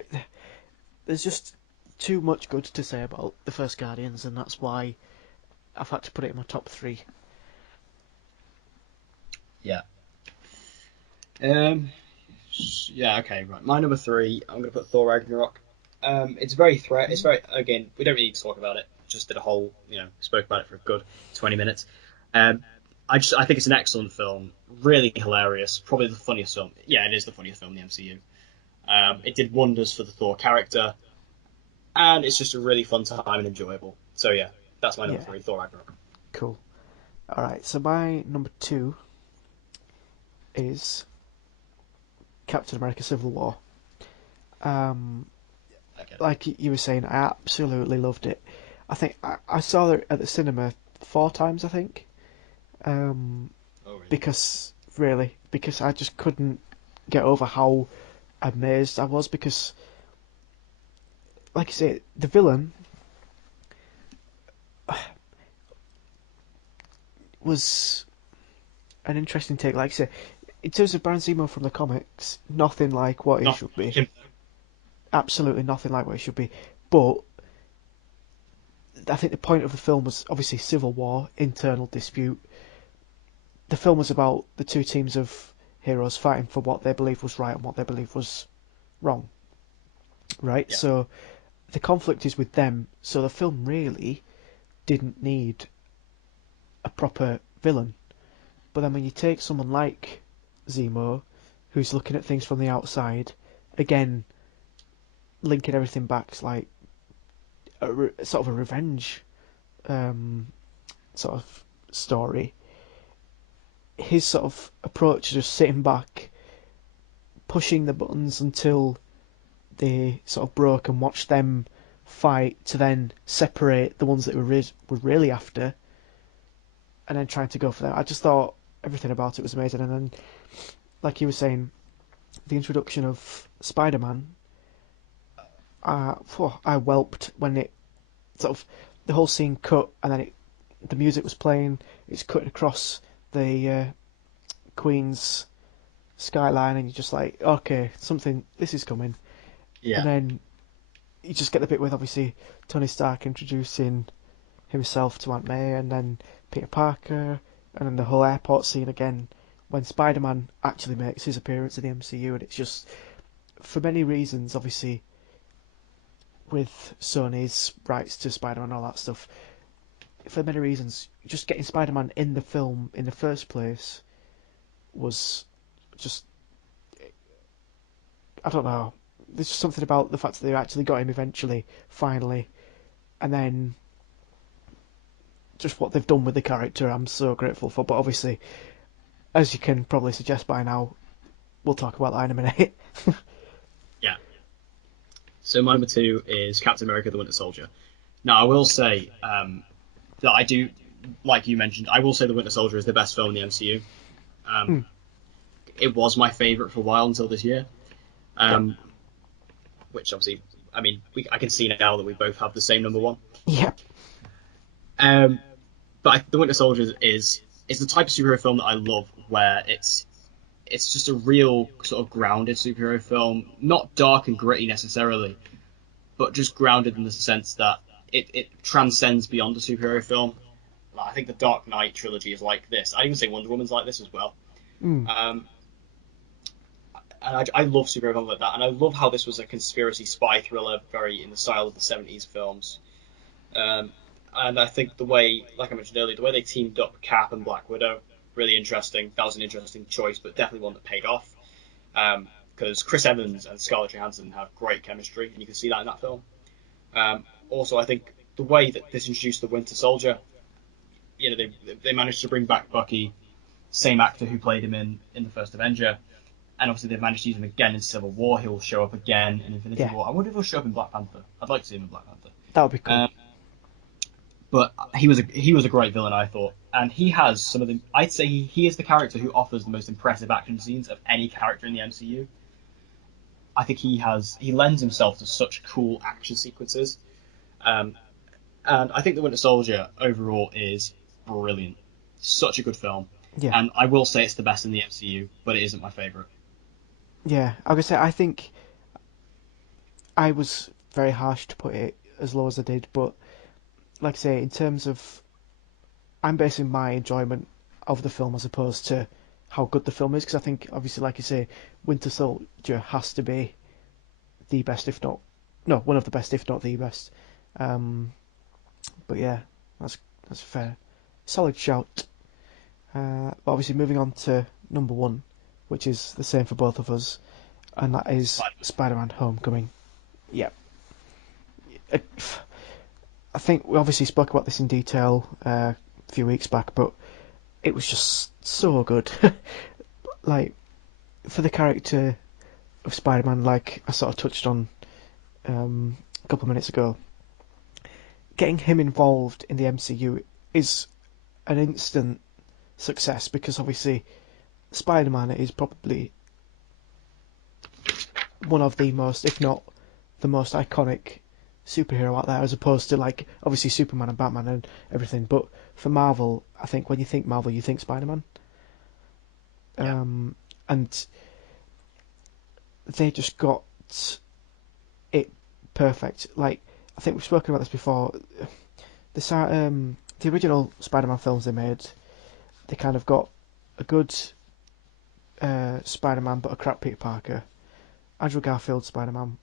there's just too much good to say about the first Guardians, and that's why I've had to put it in my top 3. Yeah. Yeah. Okay. Right. My number 3. I'm going to put Thor Ragnarok. It's very It's very. Again, we don't really need to talk about it. Just did a whole. Spoke about it for a good 20 minutes. Um, I think it's an excellent film. Really hilarious. Probably the funniest film. Yeah, it is the funniest film in the MCU. It did wonders for the Thor character, and it's just a really fun time and enjoyable. So yeah, that's my number Yeah, 3, Thor Ragnarok. cool. Alright, so my number 2 is Captain America Civil War. Okay. Like you were saying, I absolutely loved it. I think I saw it at the cinema 4 times, I think. Oh really? Because I just couldn't get over how amazed I was. Because, like you say, the villain was an interesting take. Like I say, in terms of Baron Zemo from the comics, nothing like what he Not should be. him. Absolutely nothing like what he should be. But I think the point of the film was obviously civil war, internal dispute. The film was about the two teams of heroes fighting for what they believed was right and what they believed was wrong. Right? Yeah. So the conflict is with them. So the film really didn't need a proper villain. But then when you take someone like Zemo, who's looking at things from the outside, again, linking everything back, it's like sort of a revenge sort of story. His sort of approach is just sitting back, pushing the buttons until they sort of broke, and watch them fight to then separate the ones that were really after, and then trying to go for them. I just thought everything about it was amazing. And then, like you were saying, the introduction of Spider-Man, I whelped when it sort of the whole scene cut, and then the music was playing. It's cutting across the Queen's skyline, and you're just like, okay, this is coming. And Yeah. then you just get the bit with obviously Tony Stark introducing himself to Aunt May, and then Peter Parker, and then the whole airport scene again when Spider-Man actually makes his appearance in the MCU. And it's just, for many reasons, obviously with Sony's rights to Spider-Man and all that stuff, for many reasons, just getting Spider-Man in the film in the first place was just, I don't know. There's just something about the fact that they actually got him eventually, finally, and then just what they've done with the character, I'm so grateful for. But obviously, as you can probably suggest by now, we'll talk about that in a minute. Yeah. So my number 2 is Captain America: The Winter Soldier. Now I will say that I do, like you mentioned, I will say The Winter Soldier is the best film in the MCU. Hmm. It was my favourite for a while until this year. Yeah. Which obviously, I mean, I can see now that we both have the same number 1. Yeah. But The Winter Soldier is the type of superhero film that I love, where it's just a real sort of grounded superhero film, not dark and gritty necessarily, but just grounded in the sense that it transcends beyond a superhero film. Like, I think the Dark Knight trilogy is like this. I even say Wonder Woman's like this as well. Hmm. And I love superhero films like that, and I love how this was a conspiracy spy thriller, very in the style of the '70s films. And I think the way, like I mentioned earlier, the way they teamed up Cap and Black Widow, really interesting. That was an interesting choice, but definitely one that paid off. Because Chris Evans and Scarlett Johansson have great chemistry, and you can see that in that film. Also, I think the way that this introduced the Winter Soldier, they managed to bring back Bucky, same actor who played him in the first Avenger, and obviously they've managed to use him again in Civil War. He'll show up again in Infinity Yeah. War. I wonder if he'll show up in Black Panther. I'd like to see him in Black Panther. That would be cool. But he was a great villain, I thought, and he has some of the. I'd say he is the character who offers the most impressive action scenes of any character in the MCU. I think he lends himself to such cool action sequences. Um, and I think The Winter Soldier overall is brilliant. Such a good film. Yeah, And I will say it's the best in the MCU, but it isn't my favourite. yeah. I would say I think I was very harsh to put it as low as I did, but like I say, in terms of I'm basing my enjoyment of the film as opposed to how good the film is, because I think obviously, like you say, Winter Soldier has to be the best, if not no, one of the best, if not the best. Um, but yeah, that's fair, solid shout. But obviously, moving on to number one, which is the same for both of us, and that is Spider-Man. Spider-Man: Homecoming. Yeah, it, I think we obviously spoke about this in detail a few weeks back, but it was just so good. Like for the character of Spider-Man, like I sort of touched on a couple of minutes ago, getting him involved in the MCU is an instant success because obviously Spider-Man is probably one of the most, if not the most iconic superhero out there, as opposed to like obviously Superman and Batman and everything. But for Marvel, I think when you think Marvel, you think Spider-Man. Yeah. And they just got it perfect. Like I think we've spoken about this before. The original Spider-Man films they made, they kind of got a good Spider-Man but a crap Peter Parker. Andrew Garfield Spider-Man,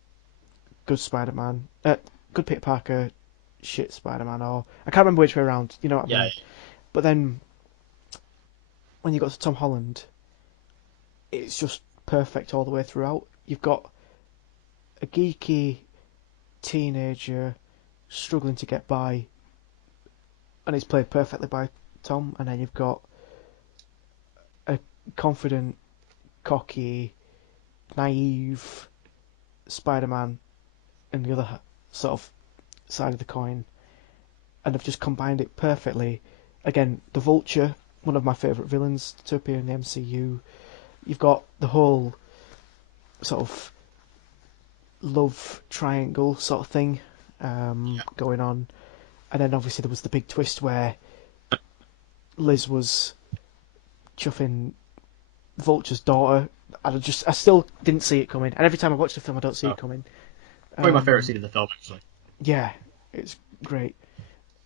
good Spider-Man, good Peter Parker, shit Spider-Man, or I can't remember which way around. You know what I Yeah. mean? But then when you got to Tom Holland, it's just perfect all the way throughout. You've got a geeky teenager struggling to get by, and it's played perfectly by Tom. And then you've got a confident, cocky, naive Spider-Man and the other sort of side of the coin, and have just combined it perfectly. Again, the Vulture, one of my favourite villains to appear in the MCU. You've got the whole sort of love triangle sort of thing Yeah. going on, and then obviously there was the big twist where Liz was chuffing Vulture's daughter. I still didn't see it coming, and every time I watch the film, I don't see Oh, it coming. probably my favourite Um, scene in the film, actually. yeah, it's great.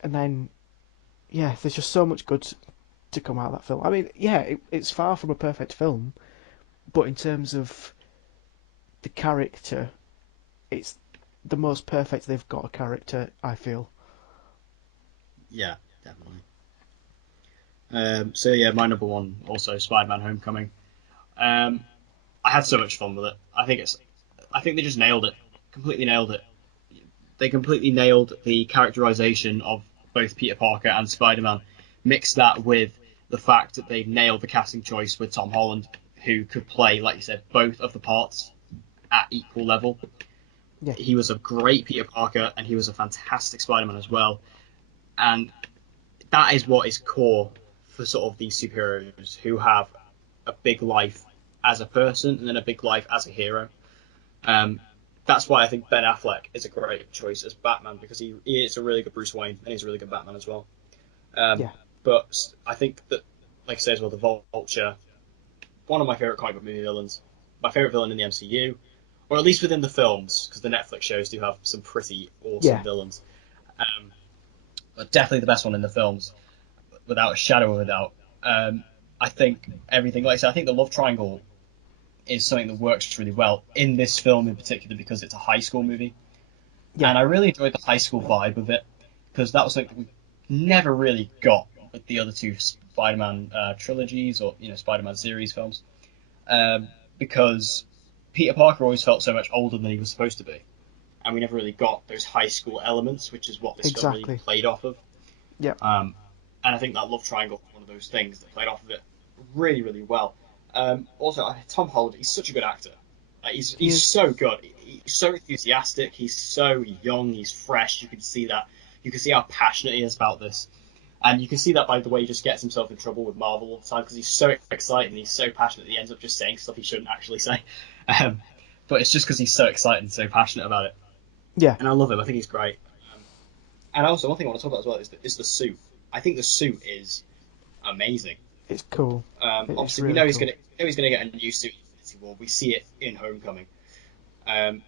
And then yeah, there's just so much good to come out of that film. I mean, yeah, it's far from a perfect film, but in terms of the character, it's the most perfect they've got a character, I feel. Yeah, definitely. So yeah, my number one also Spider-Man: Homecoming. Um, I had so much fun with it. I think they just nailed it, completely nailed it. They completely nailed the characterization of both Peter Parker and Spider-Man. Mix that with the fact that they nailed the casting choice with Tom Holland, who could play, like you said, both of the parts at equal level. Yeah, He was a great Peter Parker, and he was a fantastic Spider-Man as well. And that is what is core for sort of these superheroes who have a big life as a person and then a big life as a hero. Um, that's why I think Ben Affleck is a great choice as Batman because he is a really good Bruce Wayne and he's a really good Batman as well. Um, yeah, but I think that, like I say as well, the Vulture, one of my favorite comic book movie villains, my favorite villain in the MCU, or at least within the films, because the Netflix shows do have some pretty awesome yeah. villains. Um, but definitely the best one in the films, without a shadow of a doubt. I think everything, like I said, I think the love triangle is something that works really well in this film in particular because it's a high school movie, Yeah, and I really enjoyed the high school vibe of it because that was something that we never really got with the other two Spider-Man trilogies or Spider-Man series films, because Peter Parker always felt so much older than he was supposed to be, and we never really got those high school elements, which is what this film really exactly. played off of. Yeah, Um, and I think that love triangle was one of those things that played off of it really, really well. Also, Tom Holland, he's such a good actor. he He's is. so good. He's so enthusiastic. He's so young. He's fresh. You can see that. You can see how passionate he is about this, and you can see that by the way he just gets himself in trouble with Marvel all the time because he's so excited and he's so passionate that he ends up just saying stuff he shouldn't actually say. Um, but it's just because he's so excited and so passionate about it, Yeah, and I love him. I think he's great. And also, one thing I want to talk about as well is the suit. I think the suit is amazing. it's cool. It's Obviously, we really know he's cool. gonna get a new suit in Infinity War. We see it in Homecoming. Um,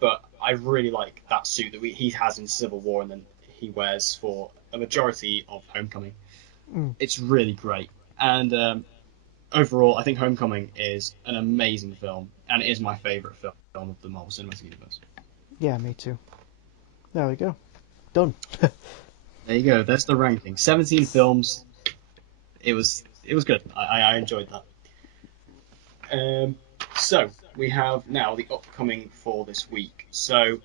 but I really like that suit that he has in Civil War and then he wears for a majority of Homecoming. Mm. It's really great. And overall, I think Homecoming is an amazing film, and it is my favourite film of the Marvel Cinematic Universe. Yeah, me too. There we go. Done. There you go. That's the ranking. 17 films. It was good. I enjoyed that. So we have now the upcoming for this week. So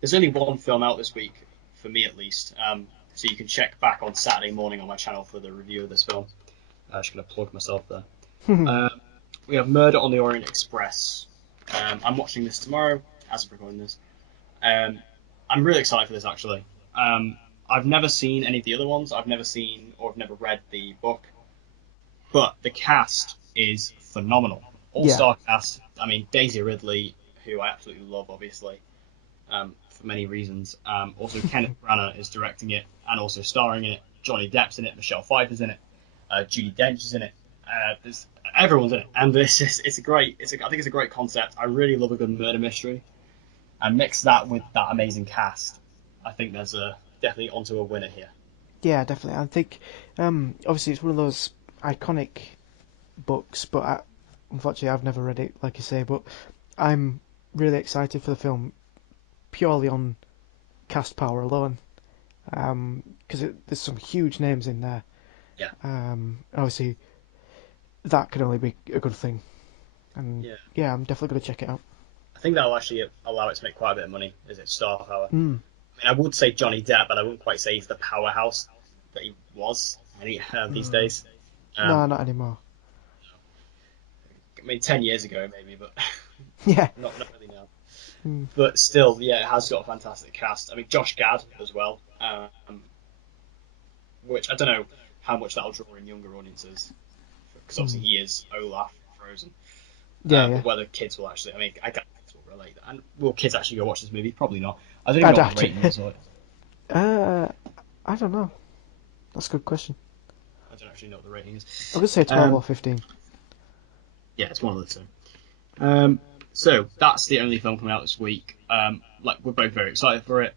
there's only one film out this week, for me at least. So you can check back on Saturday morning on my channel for the review of this film. I'm just going to plug myself there. We have Murder on the Orient Express. I'm watching this tomorrow as I'm recording this. I'm really excited for this actually. I've never seen any of the other ones. I've never seen or I've never read the book, but the cast is phenomenal. Yeah. All-star cast. I mean, Daisy Ridley, who I absolutely love, obviously, for many reasons. Also, Kenneth Branagh is directing it and also starring in it. Johnny Depp's in it. Michelle Pfeiffer's in it. Judi Dench is in it. Everyone's in it, and I think it's a great concept. I really love a good murder mystery, and mix that with that amazing cast. I think there's definitely onto a winner here. Yeah, definitely. I think, obviously, it's one of those iconic books, but unfortunately, I've never read it, like you say. But I'm really excited for the film purely on cast power alone, because there's some huge names in there. Yeah. Obviously, that can only be a good thing, and Yeah. yeah, I'm definitely going to check it out. I think that'll actually allow it to make quite a bit of money as its star power. Mm. I mean, I would say Johnny Depp, but I wouldn't quite say he's the powerhouse that he was these days. No, not anymore. I mean, 10 years ago maybe, but Yeah. not really now. Mm. But still, yeah, it has got a fantastic cast. I mean, Josh Gad as well, which I don't know how much that'll draw in younger audiences, because obviously he is Olaf from Frozen. Yeah, yeah. But whether kids will actually, I mean, I doubt kids will relate. And will kids actually go watch this movie? Probably not. I don't even I know what doubt the rating it. is. I don't know. That's a good question. I don't actually know what the rating is. I'm going to say 12 or 15. Yeah, it's one of the two. So that's the only film coming out this week. Like we're both very excited for it.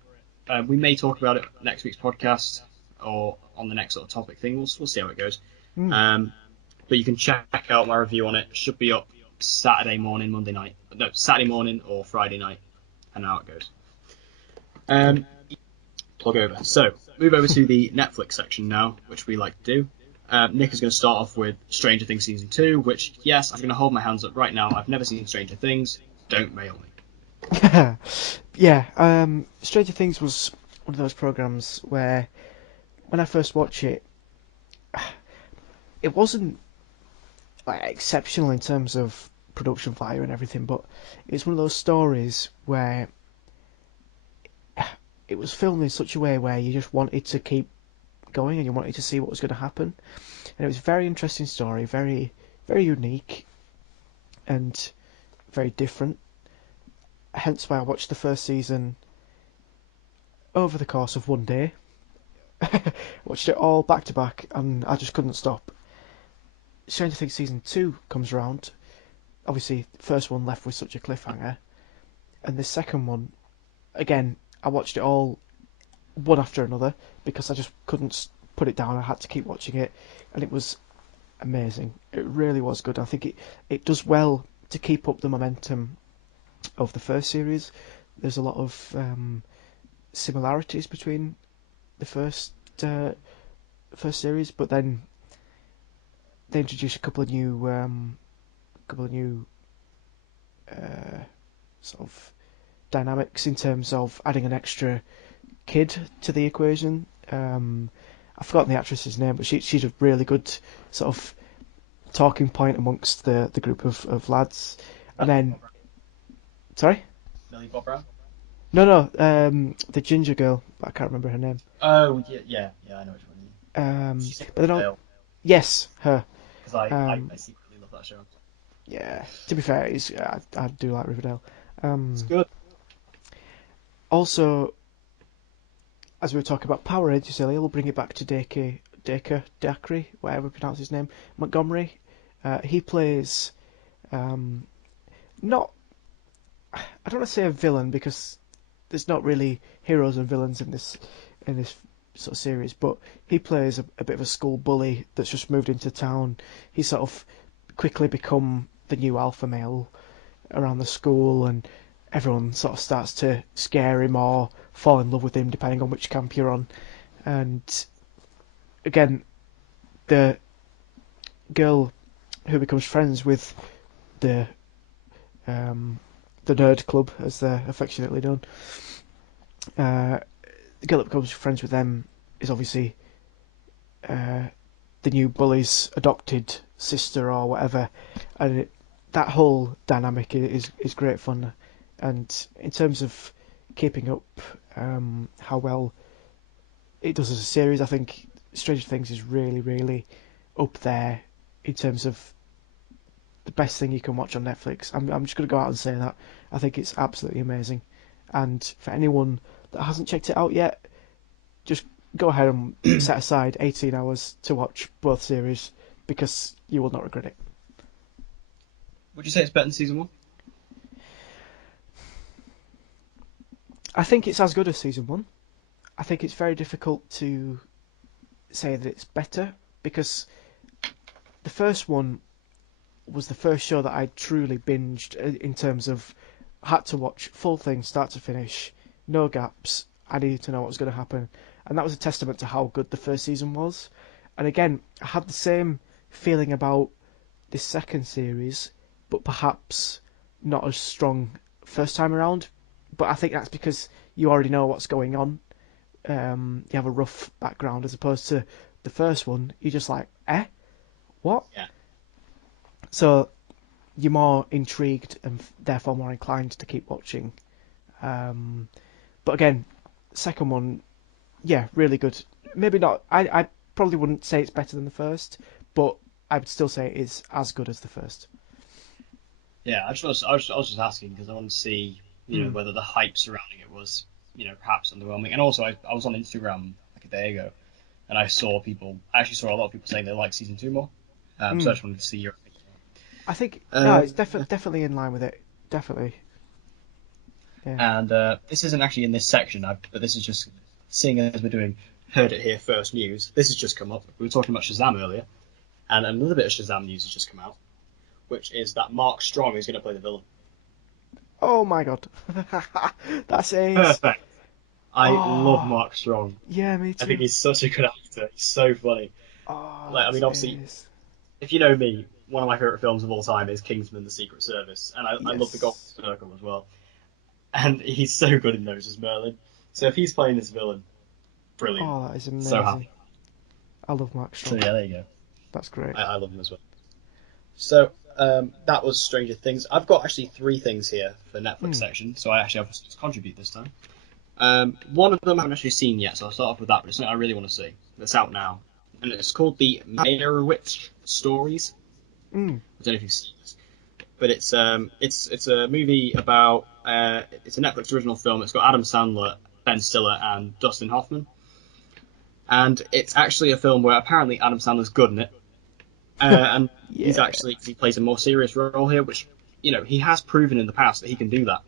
We may talk about it next week's podcast or on the next sort of topic thing. We'll see how it goes. But you can check out my review on it. Should be up Saturday morning, Saturday morning or Friday night, and how it goes. Plug over. So move over to the Netflix section now, which we like to do. Nick is going to start off with Stranger Things Season 2, which, yes, I'm going to hold my hands up right now. I've never seen Stranger Things. Don't mail me. Yeah, Stranger Things was one of those programs where, when I first watched it, it wasn't like exceptional in terms of production value and everything, but it's one of those stories where it was filmed in such a way where you just wanted to keep going and you wanted to see what was going to happen. And it was a very interesting story, very, very unique and very different. Hence why I watched the first season over the course of one day. Watched it all back to back and I just couldn't stop. Stranger Things Season 2 comes around. Obviously, the first one left with such a cliffhanger. And the second one, again, I watched it all one after another because I just couldn't put it down. I had to keep watching it. And it was amazing. It really was good. I think it does well to keep up the momentum of the first series. There's a lot of similarities between the first series, but then they introduce a couple of new sort of dynamics in terms of adding an extra kid to the equation. I've forgotten the actress's name, but she's a really good sort of talking point amongst the group of lads. And then, sorry, Millie Bob Brown. no, the ginger girl, but I can't remember her name. Oh yeah, I know which one you mean. But then, yes, her. Because I secretly love that show. Yeah. To be fair, I do like Riverdale. It's good. Also, as we were talking about Power Rangers earlier, we'll bring it back to Dacre, whatever we pronounce his name, Montgomery. He plays not, I don't want to say a villain because there's not really heroes and villains in this sort of series, but he plays a bit of a school bully that's just moved into town. He's sort of quickly become the new alpha male around the school, and everyone sort of starts to scare him or fall in love with him depending on which camp you're on. And again, the girl who becomes friends with the um, the nerd club, as they're affectionately known, the girl that becomes friends with them is obviously uh, the new bully's adopted sister or whatever, and that whole dynamic is great fun. And in terms of keeping up how well it does as a series, I think Stranger Things is really, really up there in terms of the best thing you can watch on Netflix. I'm just going to go out and say that. I think it's absolutely amazing. And for anyone that hasn't checked it out yet, just go ahead and set aside 18 hours to watch both series because you will not regret it. Would you say it's better than season 1? I think it's as good as season 1. I think it's very difficult to say that it's better because the first one was the first show that I truly binged in terms of had to watch full thing start to finish, no gaps. I needed to know what was going to happen, and that was a testament to how good the first season was. And again, I had the same feeling about this second series, but perhaps not as strong first time around. But I think that's because you already know what's going on. You have a rough background as opposed to the first one. You're just like, what? Yeah. So you're more intrigued and therefore more inclined to keep watching. But again, second one, yeah, really good. Maybe not. I probably wouldn't say it's better than the first, but I would still say it is as good as the first. Yeah, I was just asking because I want to see, Mm. whether the hype surrounding it was, perhaps underwhelming. And also, I was on Instagram like a day ago, and I actually saw a lot of people saying they like season 2 more. So I Mm. just wanted to see your opinion. I think no, it's Um, definitely in line with it. Definitely, yeah. and this isn't actually in this section, but this is just seeing as we're doing heard it here first news. This has just come up. We were talking about Shazam earlier, and another bit of Shazam news has just come out, which is that Mark Strong is going to play the villain. Oh my god, that's ace. Perfect. I love Oh Mark Strong. yeah, me I think too. he's such a good actor. He's so funny. Oh, Like, I that's mean, obviously, ace. if you know me, one of my favorite films of all time is Kingsman: The Secret Service, and I love The Golden Yes. Circle as well. And he's so good in those as Merlin. So if he's playing this villain, brilliant. Oh, that is So amazing. happy. I love Mark So Strong. yeah, there you go. That's great. I love him as well. So that was Stranger Things. I've got actually three things here for Netflix Hmm. section, so I actually have to contribute this time. One of them I haven't actually seen yet, so I'll start off with that. But it's something I really want to see. That's out now, and it's called the Meyerowitz Stories. Hmm. I don't know if you've seen this, but it's a movie about it's a Netflix original film. It's got Adam Sandler, Ben Stiller, and Dustin Hoffman, and it's actually a film where apparently Adam Sandler's good in it, and Yeah. he plays a more serious role here, which he has proven in the past that he can do that.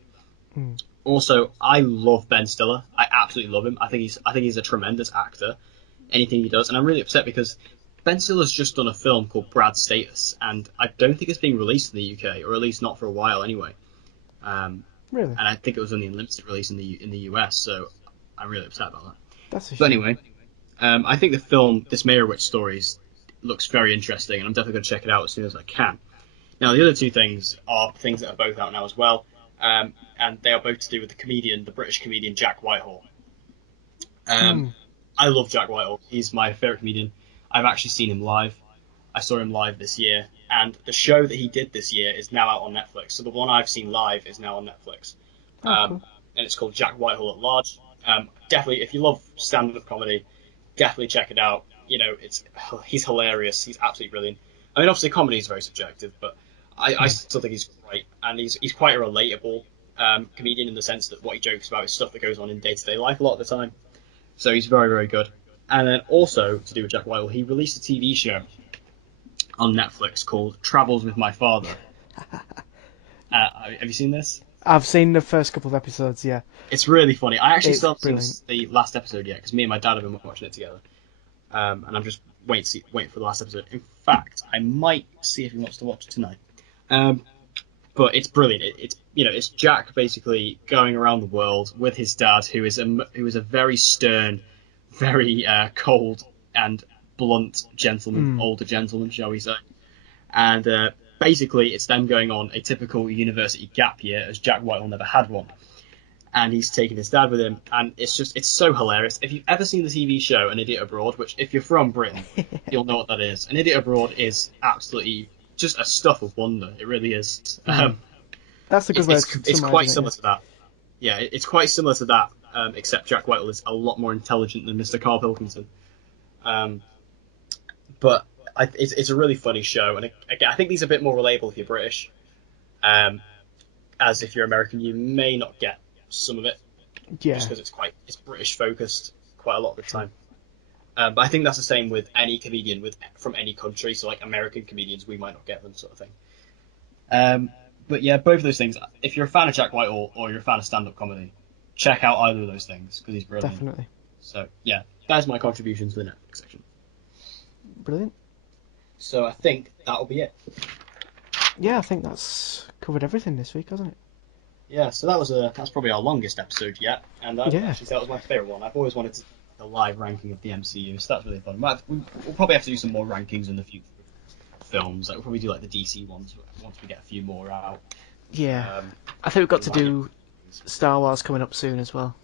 Hmm. Also, I love Ben Stiller. I absolutely love him. I think he's a tremendous actor. Anything he does, and I'm really upset because Ben Stiller's just done a film called Brad Status, and I don't think it's being released in the UK, or at least not for a while anyway. Um, Really? and I think it was only a limited release in the US, so I'm really upset about that. That's a But shame. anyway, I think the film, this Meyerowitz Stories, looks very interesting, and I'm definitely going to check it out as soon as I can. Now, the other two things are things that are both out now as well, and they are both to do with the British comedian Jack Whitehall. Um, Hmm. I love Jack Whitehall. He's my favorite comedian. I've actually seen him live. I saw him live this year, and the show that he did this year is now out on Netflix. So the one I've seen live is now on Netflix, Oh, cool. and it's called Jack Whitehall at Large. Definitely, if you love stand-up comedy, definitely check it out. It's he's hilarious. He's absolutely brilliant. I mean, obviously, comedy is very subjective, but I still think he's great, and he's quite a relatable comedian in the sense that what he jokes about is stuff that goes on in day-to-day life a lot of the time. So he's very, very good. And then also, to do with Jack Whitehall, he released a TV show on Netflix called Travels with My Father. Have you seen this? I've seen the first couple of episodes, yeah. It's really funny. I actually It's still haven't brilliant. seen the last episode yet, because me and my dad have been watching it together. And I'm just waiting for the last episode. In fact, I might see if he wants to watch it tonight. But it's brilliant. It's Jack basically going around the world with his dad, who is a very stern, very cold and blunt gentleman, older gentleman, shall we say. And basically, it's them going on a typical university gap year, as Jack Whitehall never had one. And he's taking his dad with him, and it's so hilarious. If you've ever seen the TV show An Idiot Abroad, which if you're from Britain, you'll know what that is. An Idiot Abroad is absolutely just a stuff of wonder. It really is. That's a good way of It's quite similar to that. Yeah, it's quite similar to that, except Jack Whitehall is a lot more intelligent than Mr. Carl Pilkington. But it's a really funny show, and I think these are a bit more relatable if you're British. As if you're American, you may not get some of it, just because it's British focused quite a lot of the time. But I think that's the same with any comedian from any country. So like American comedians, we might not get them, sort of thing. But yeah, both of those things. If you're a fan of Jack Whitehall or you're a fan of stand-up comedy, check out either of those things because he's brilliant. Definitely. So yeah, that's my contribution to the Netflix section. Brilliant. So I think that'll be it. Yeah, I think that's covered everything this week, hasn't it? Yeah, so that's probably our longest episode yet, and actually that was my favourite one. I've always wanted to do a live ranking of the MCU, so that's really fun. We'll probably have to do some more rankings in the future films. Like, we'll probably do like the DC ones once we get a few more out. Yeah, I think we've got to do Star Wars coming up soon as well.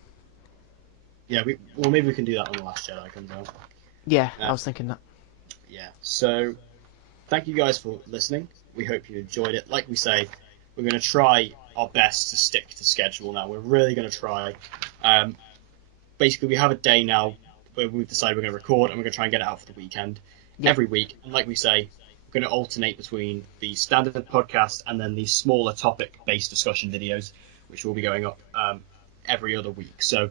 Yeah, maybe we can do that when The Last Jedi comes out. Yeah, I was thinking that. Yeah, so thank you guys for listening. We hope you enjoyed it. Like we say, we're going to try our best to stick to schedule now. We're really going to try. Basically, we have a day now where we've decided we're going to record, and we're going to try and get it out for the weekend every week. And like we say, we're going to alternate between the standard podcast and then the smaller topic-based discussion videos, which will be going up every other week. So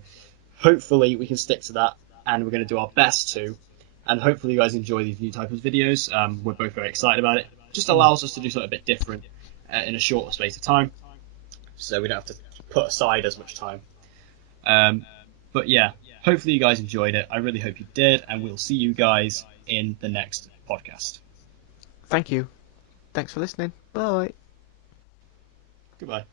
hopefully we can stick to that, and we're going to do our best to. And hopefully you guys enjoy these new types of videos. We're both very excited about it. Just allows us to do something a bit different in a shorter space of time, so we don't have to put aside as much time. But yeah, hopefully you guys enjoyed it. I really hope you did, and we'll see you guys in the next podcast. Thank you. Thanks for listening. Bye. Goodbye.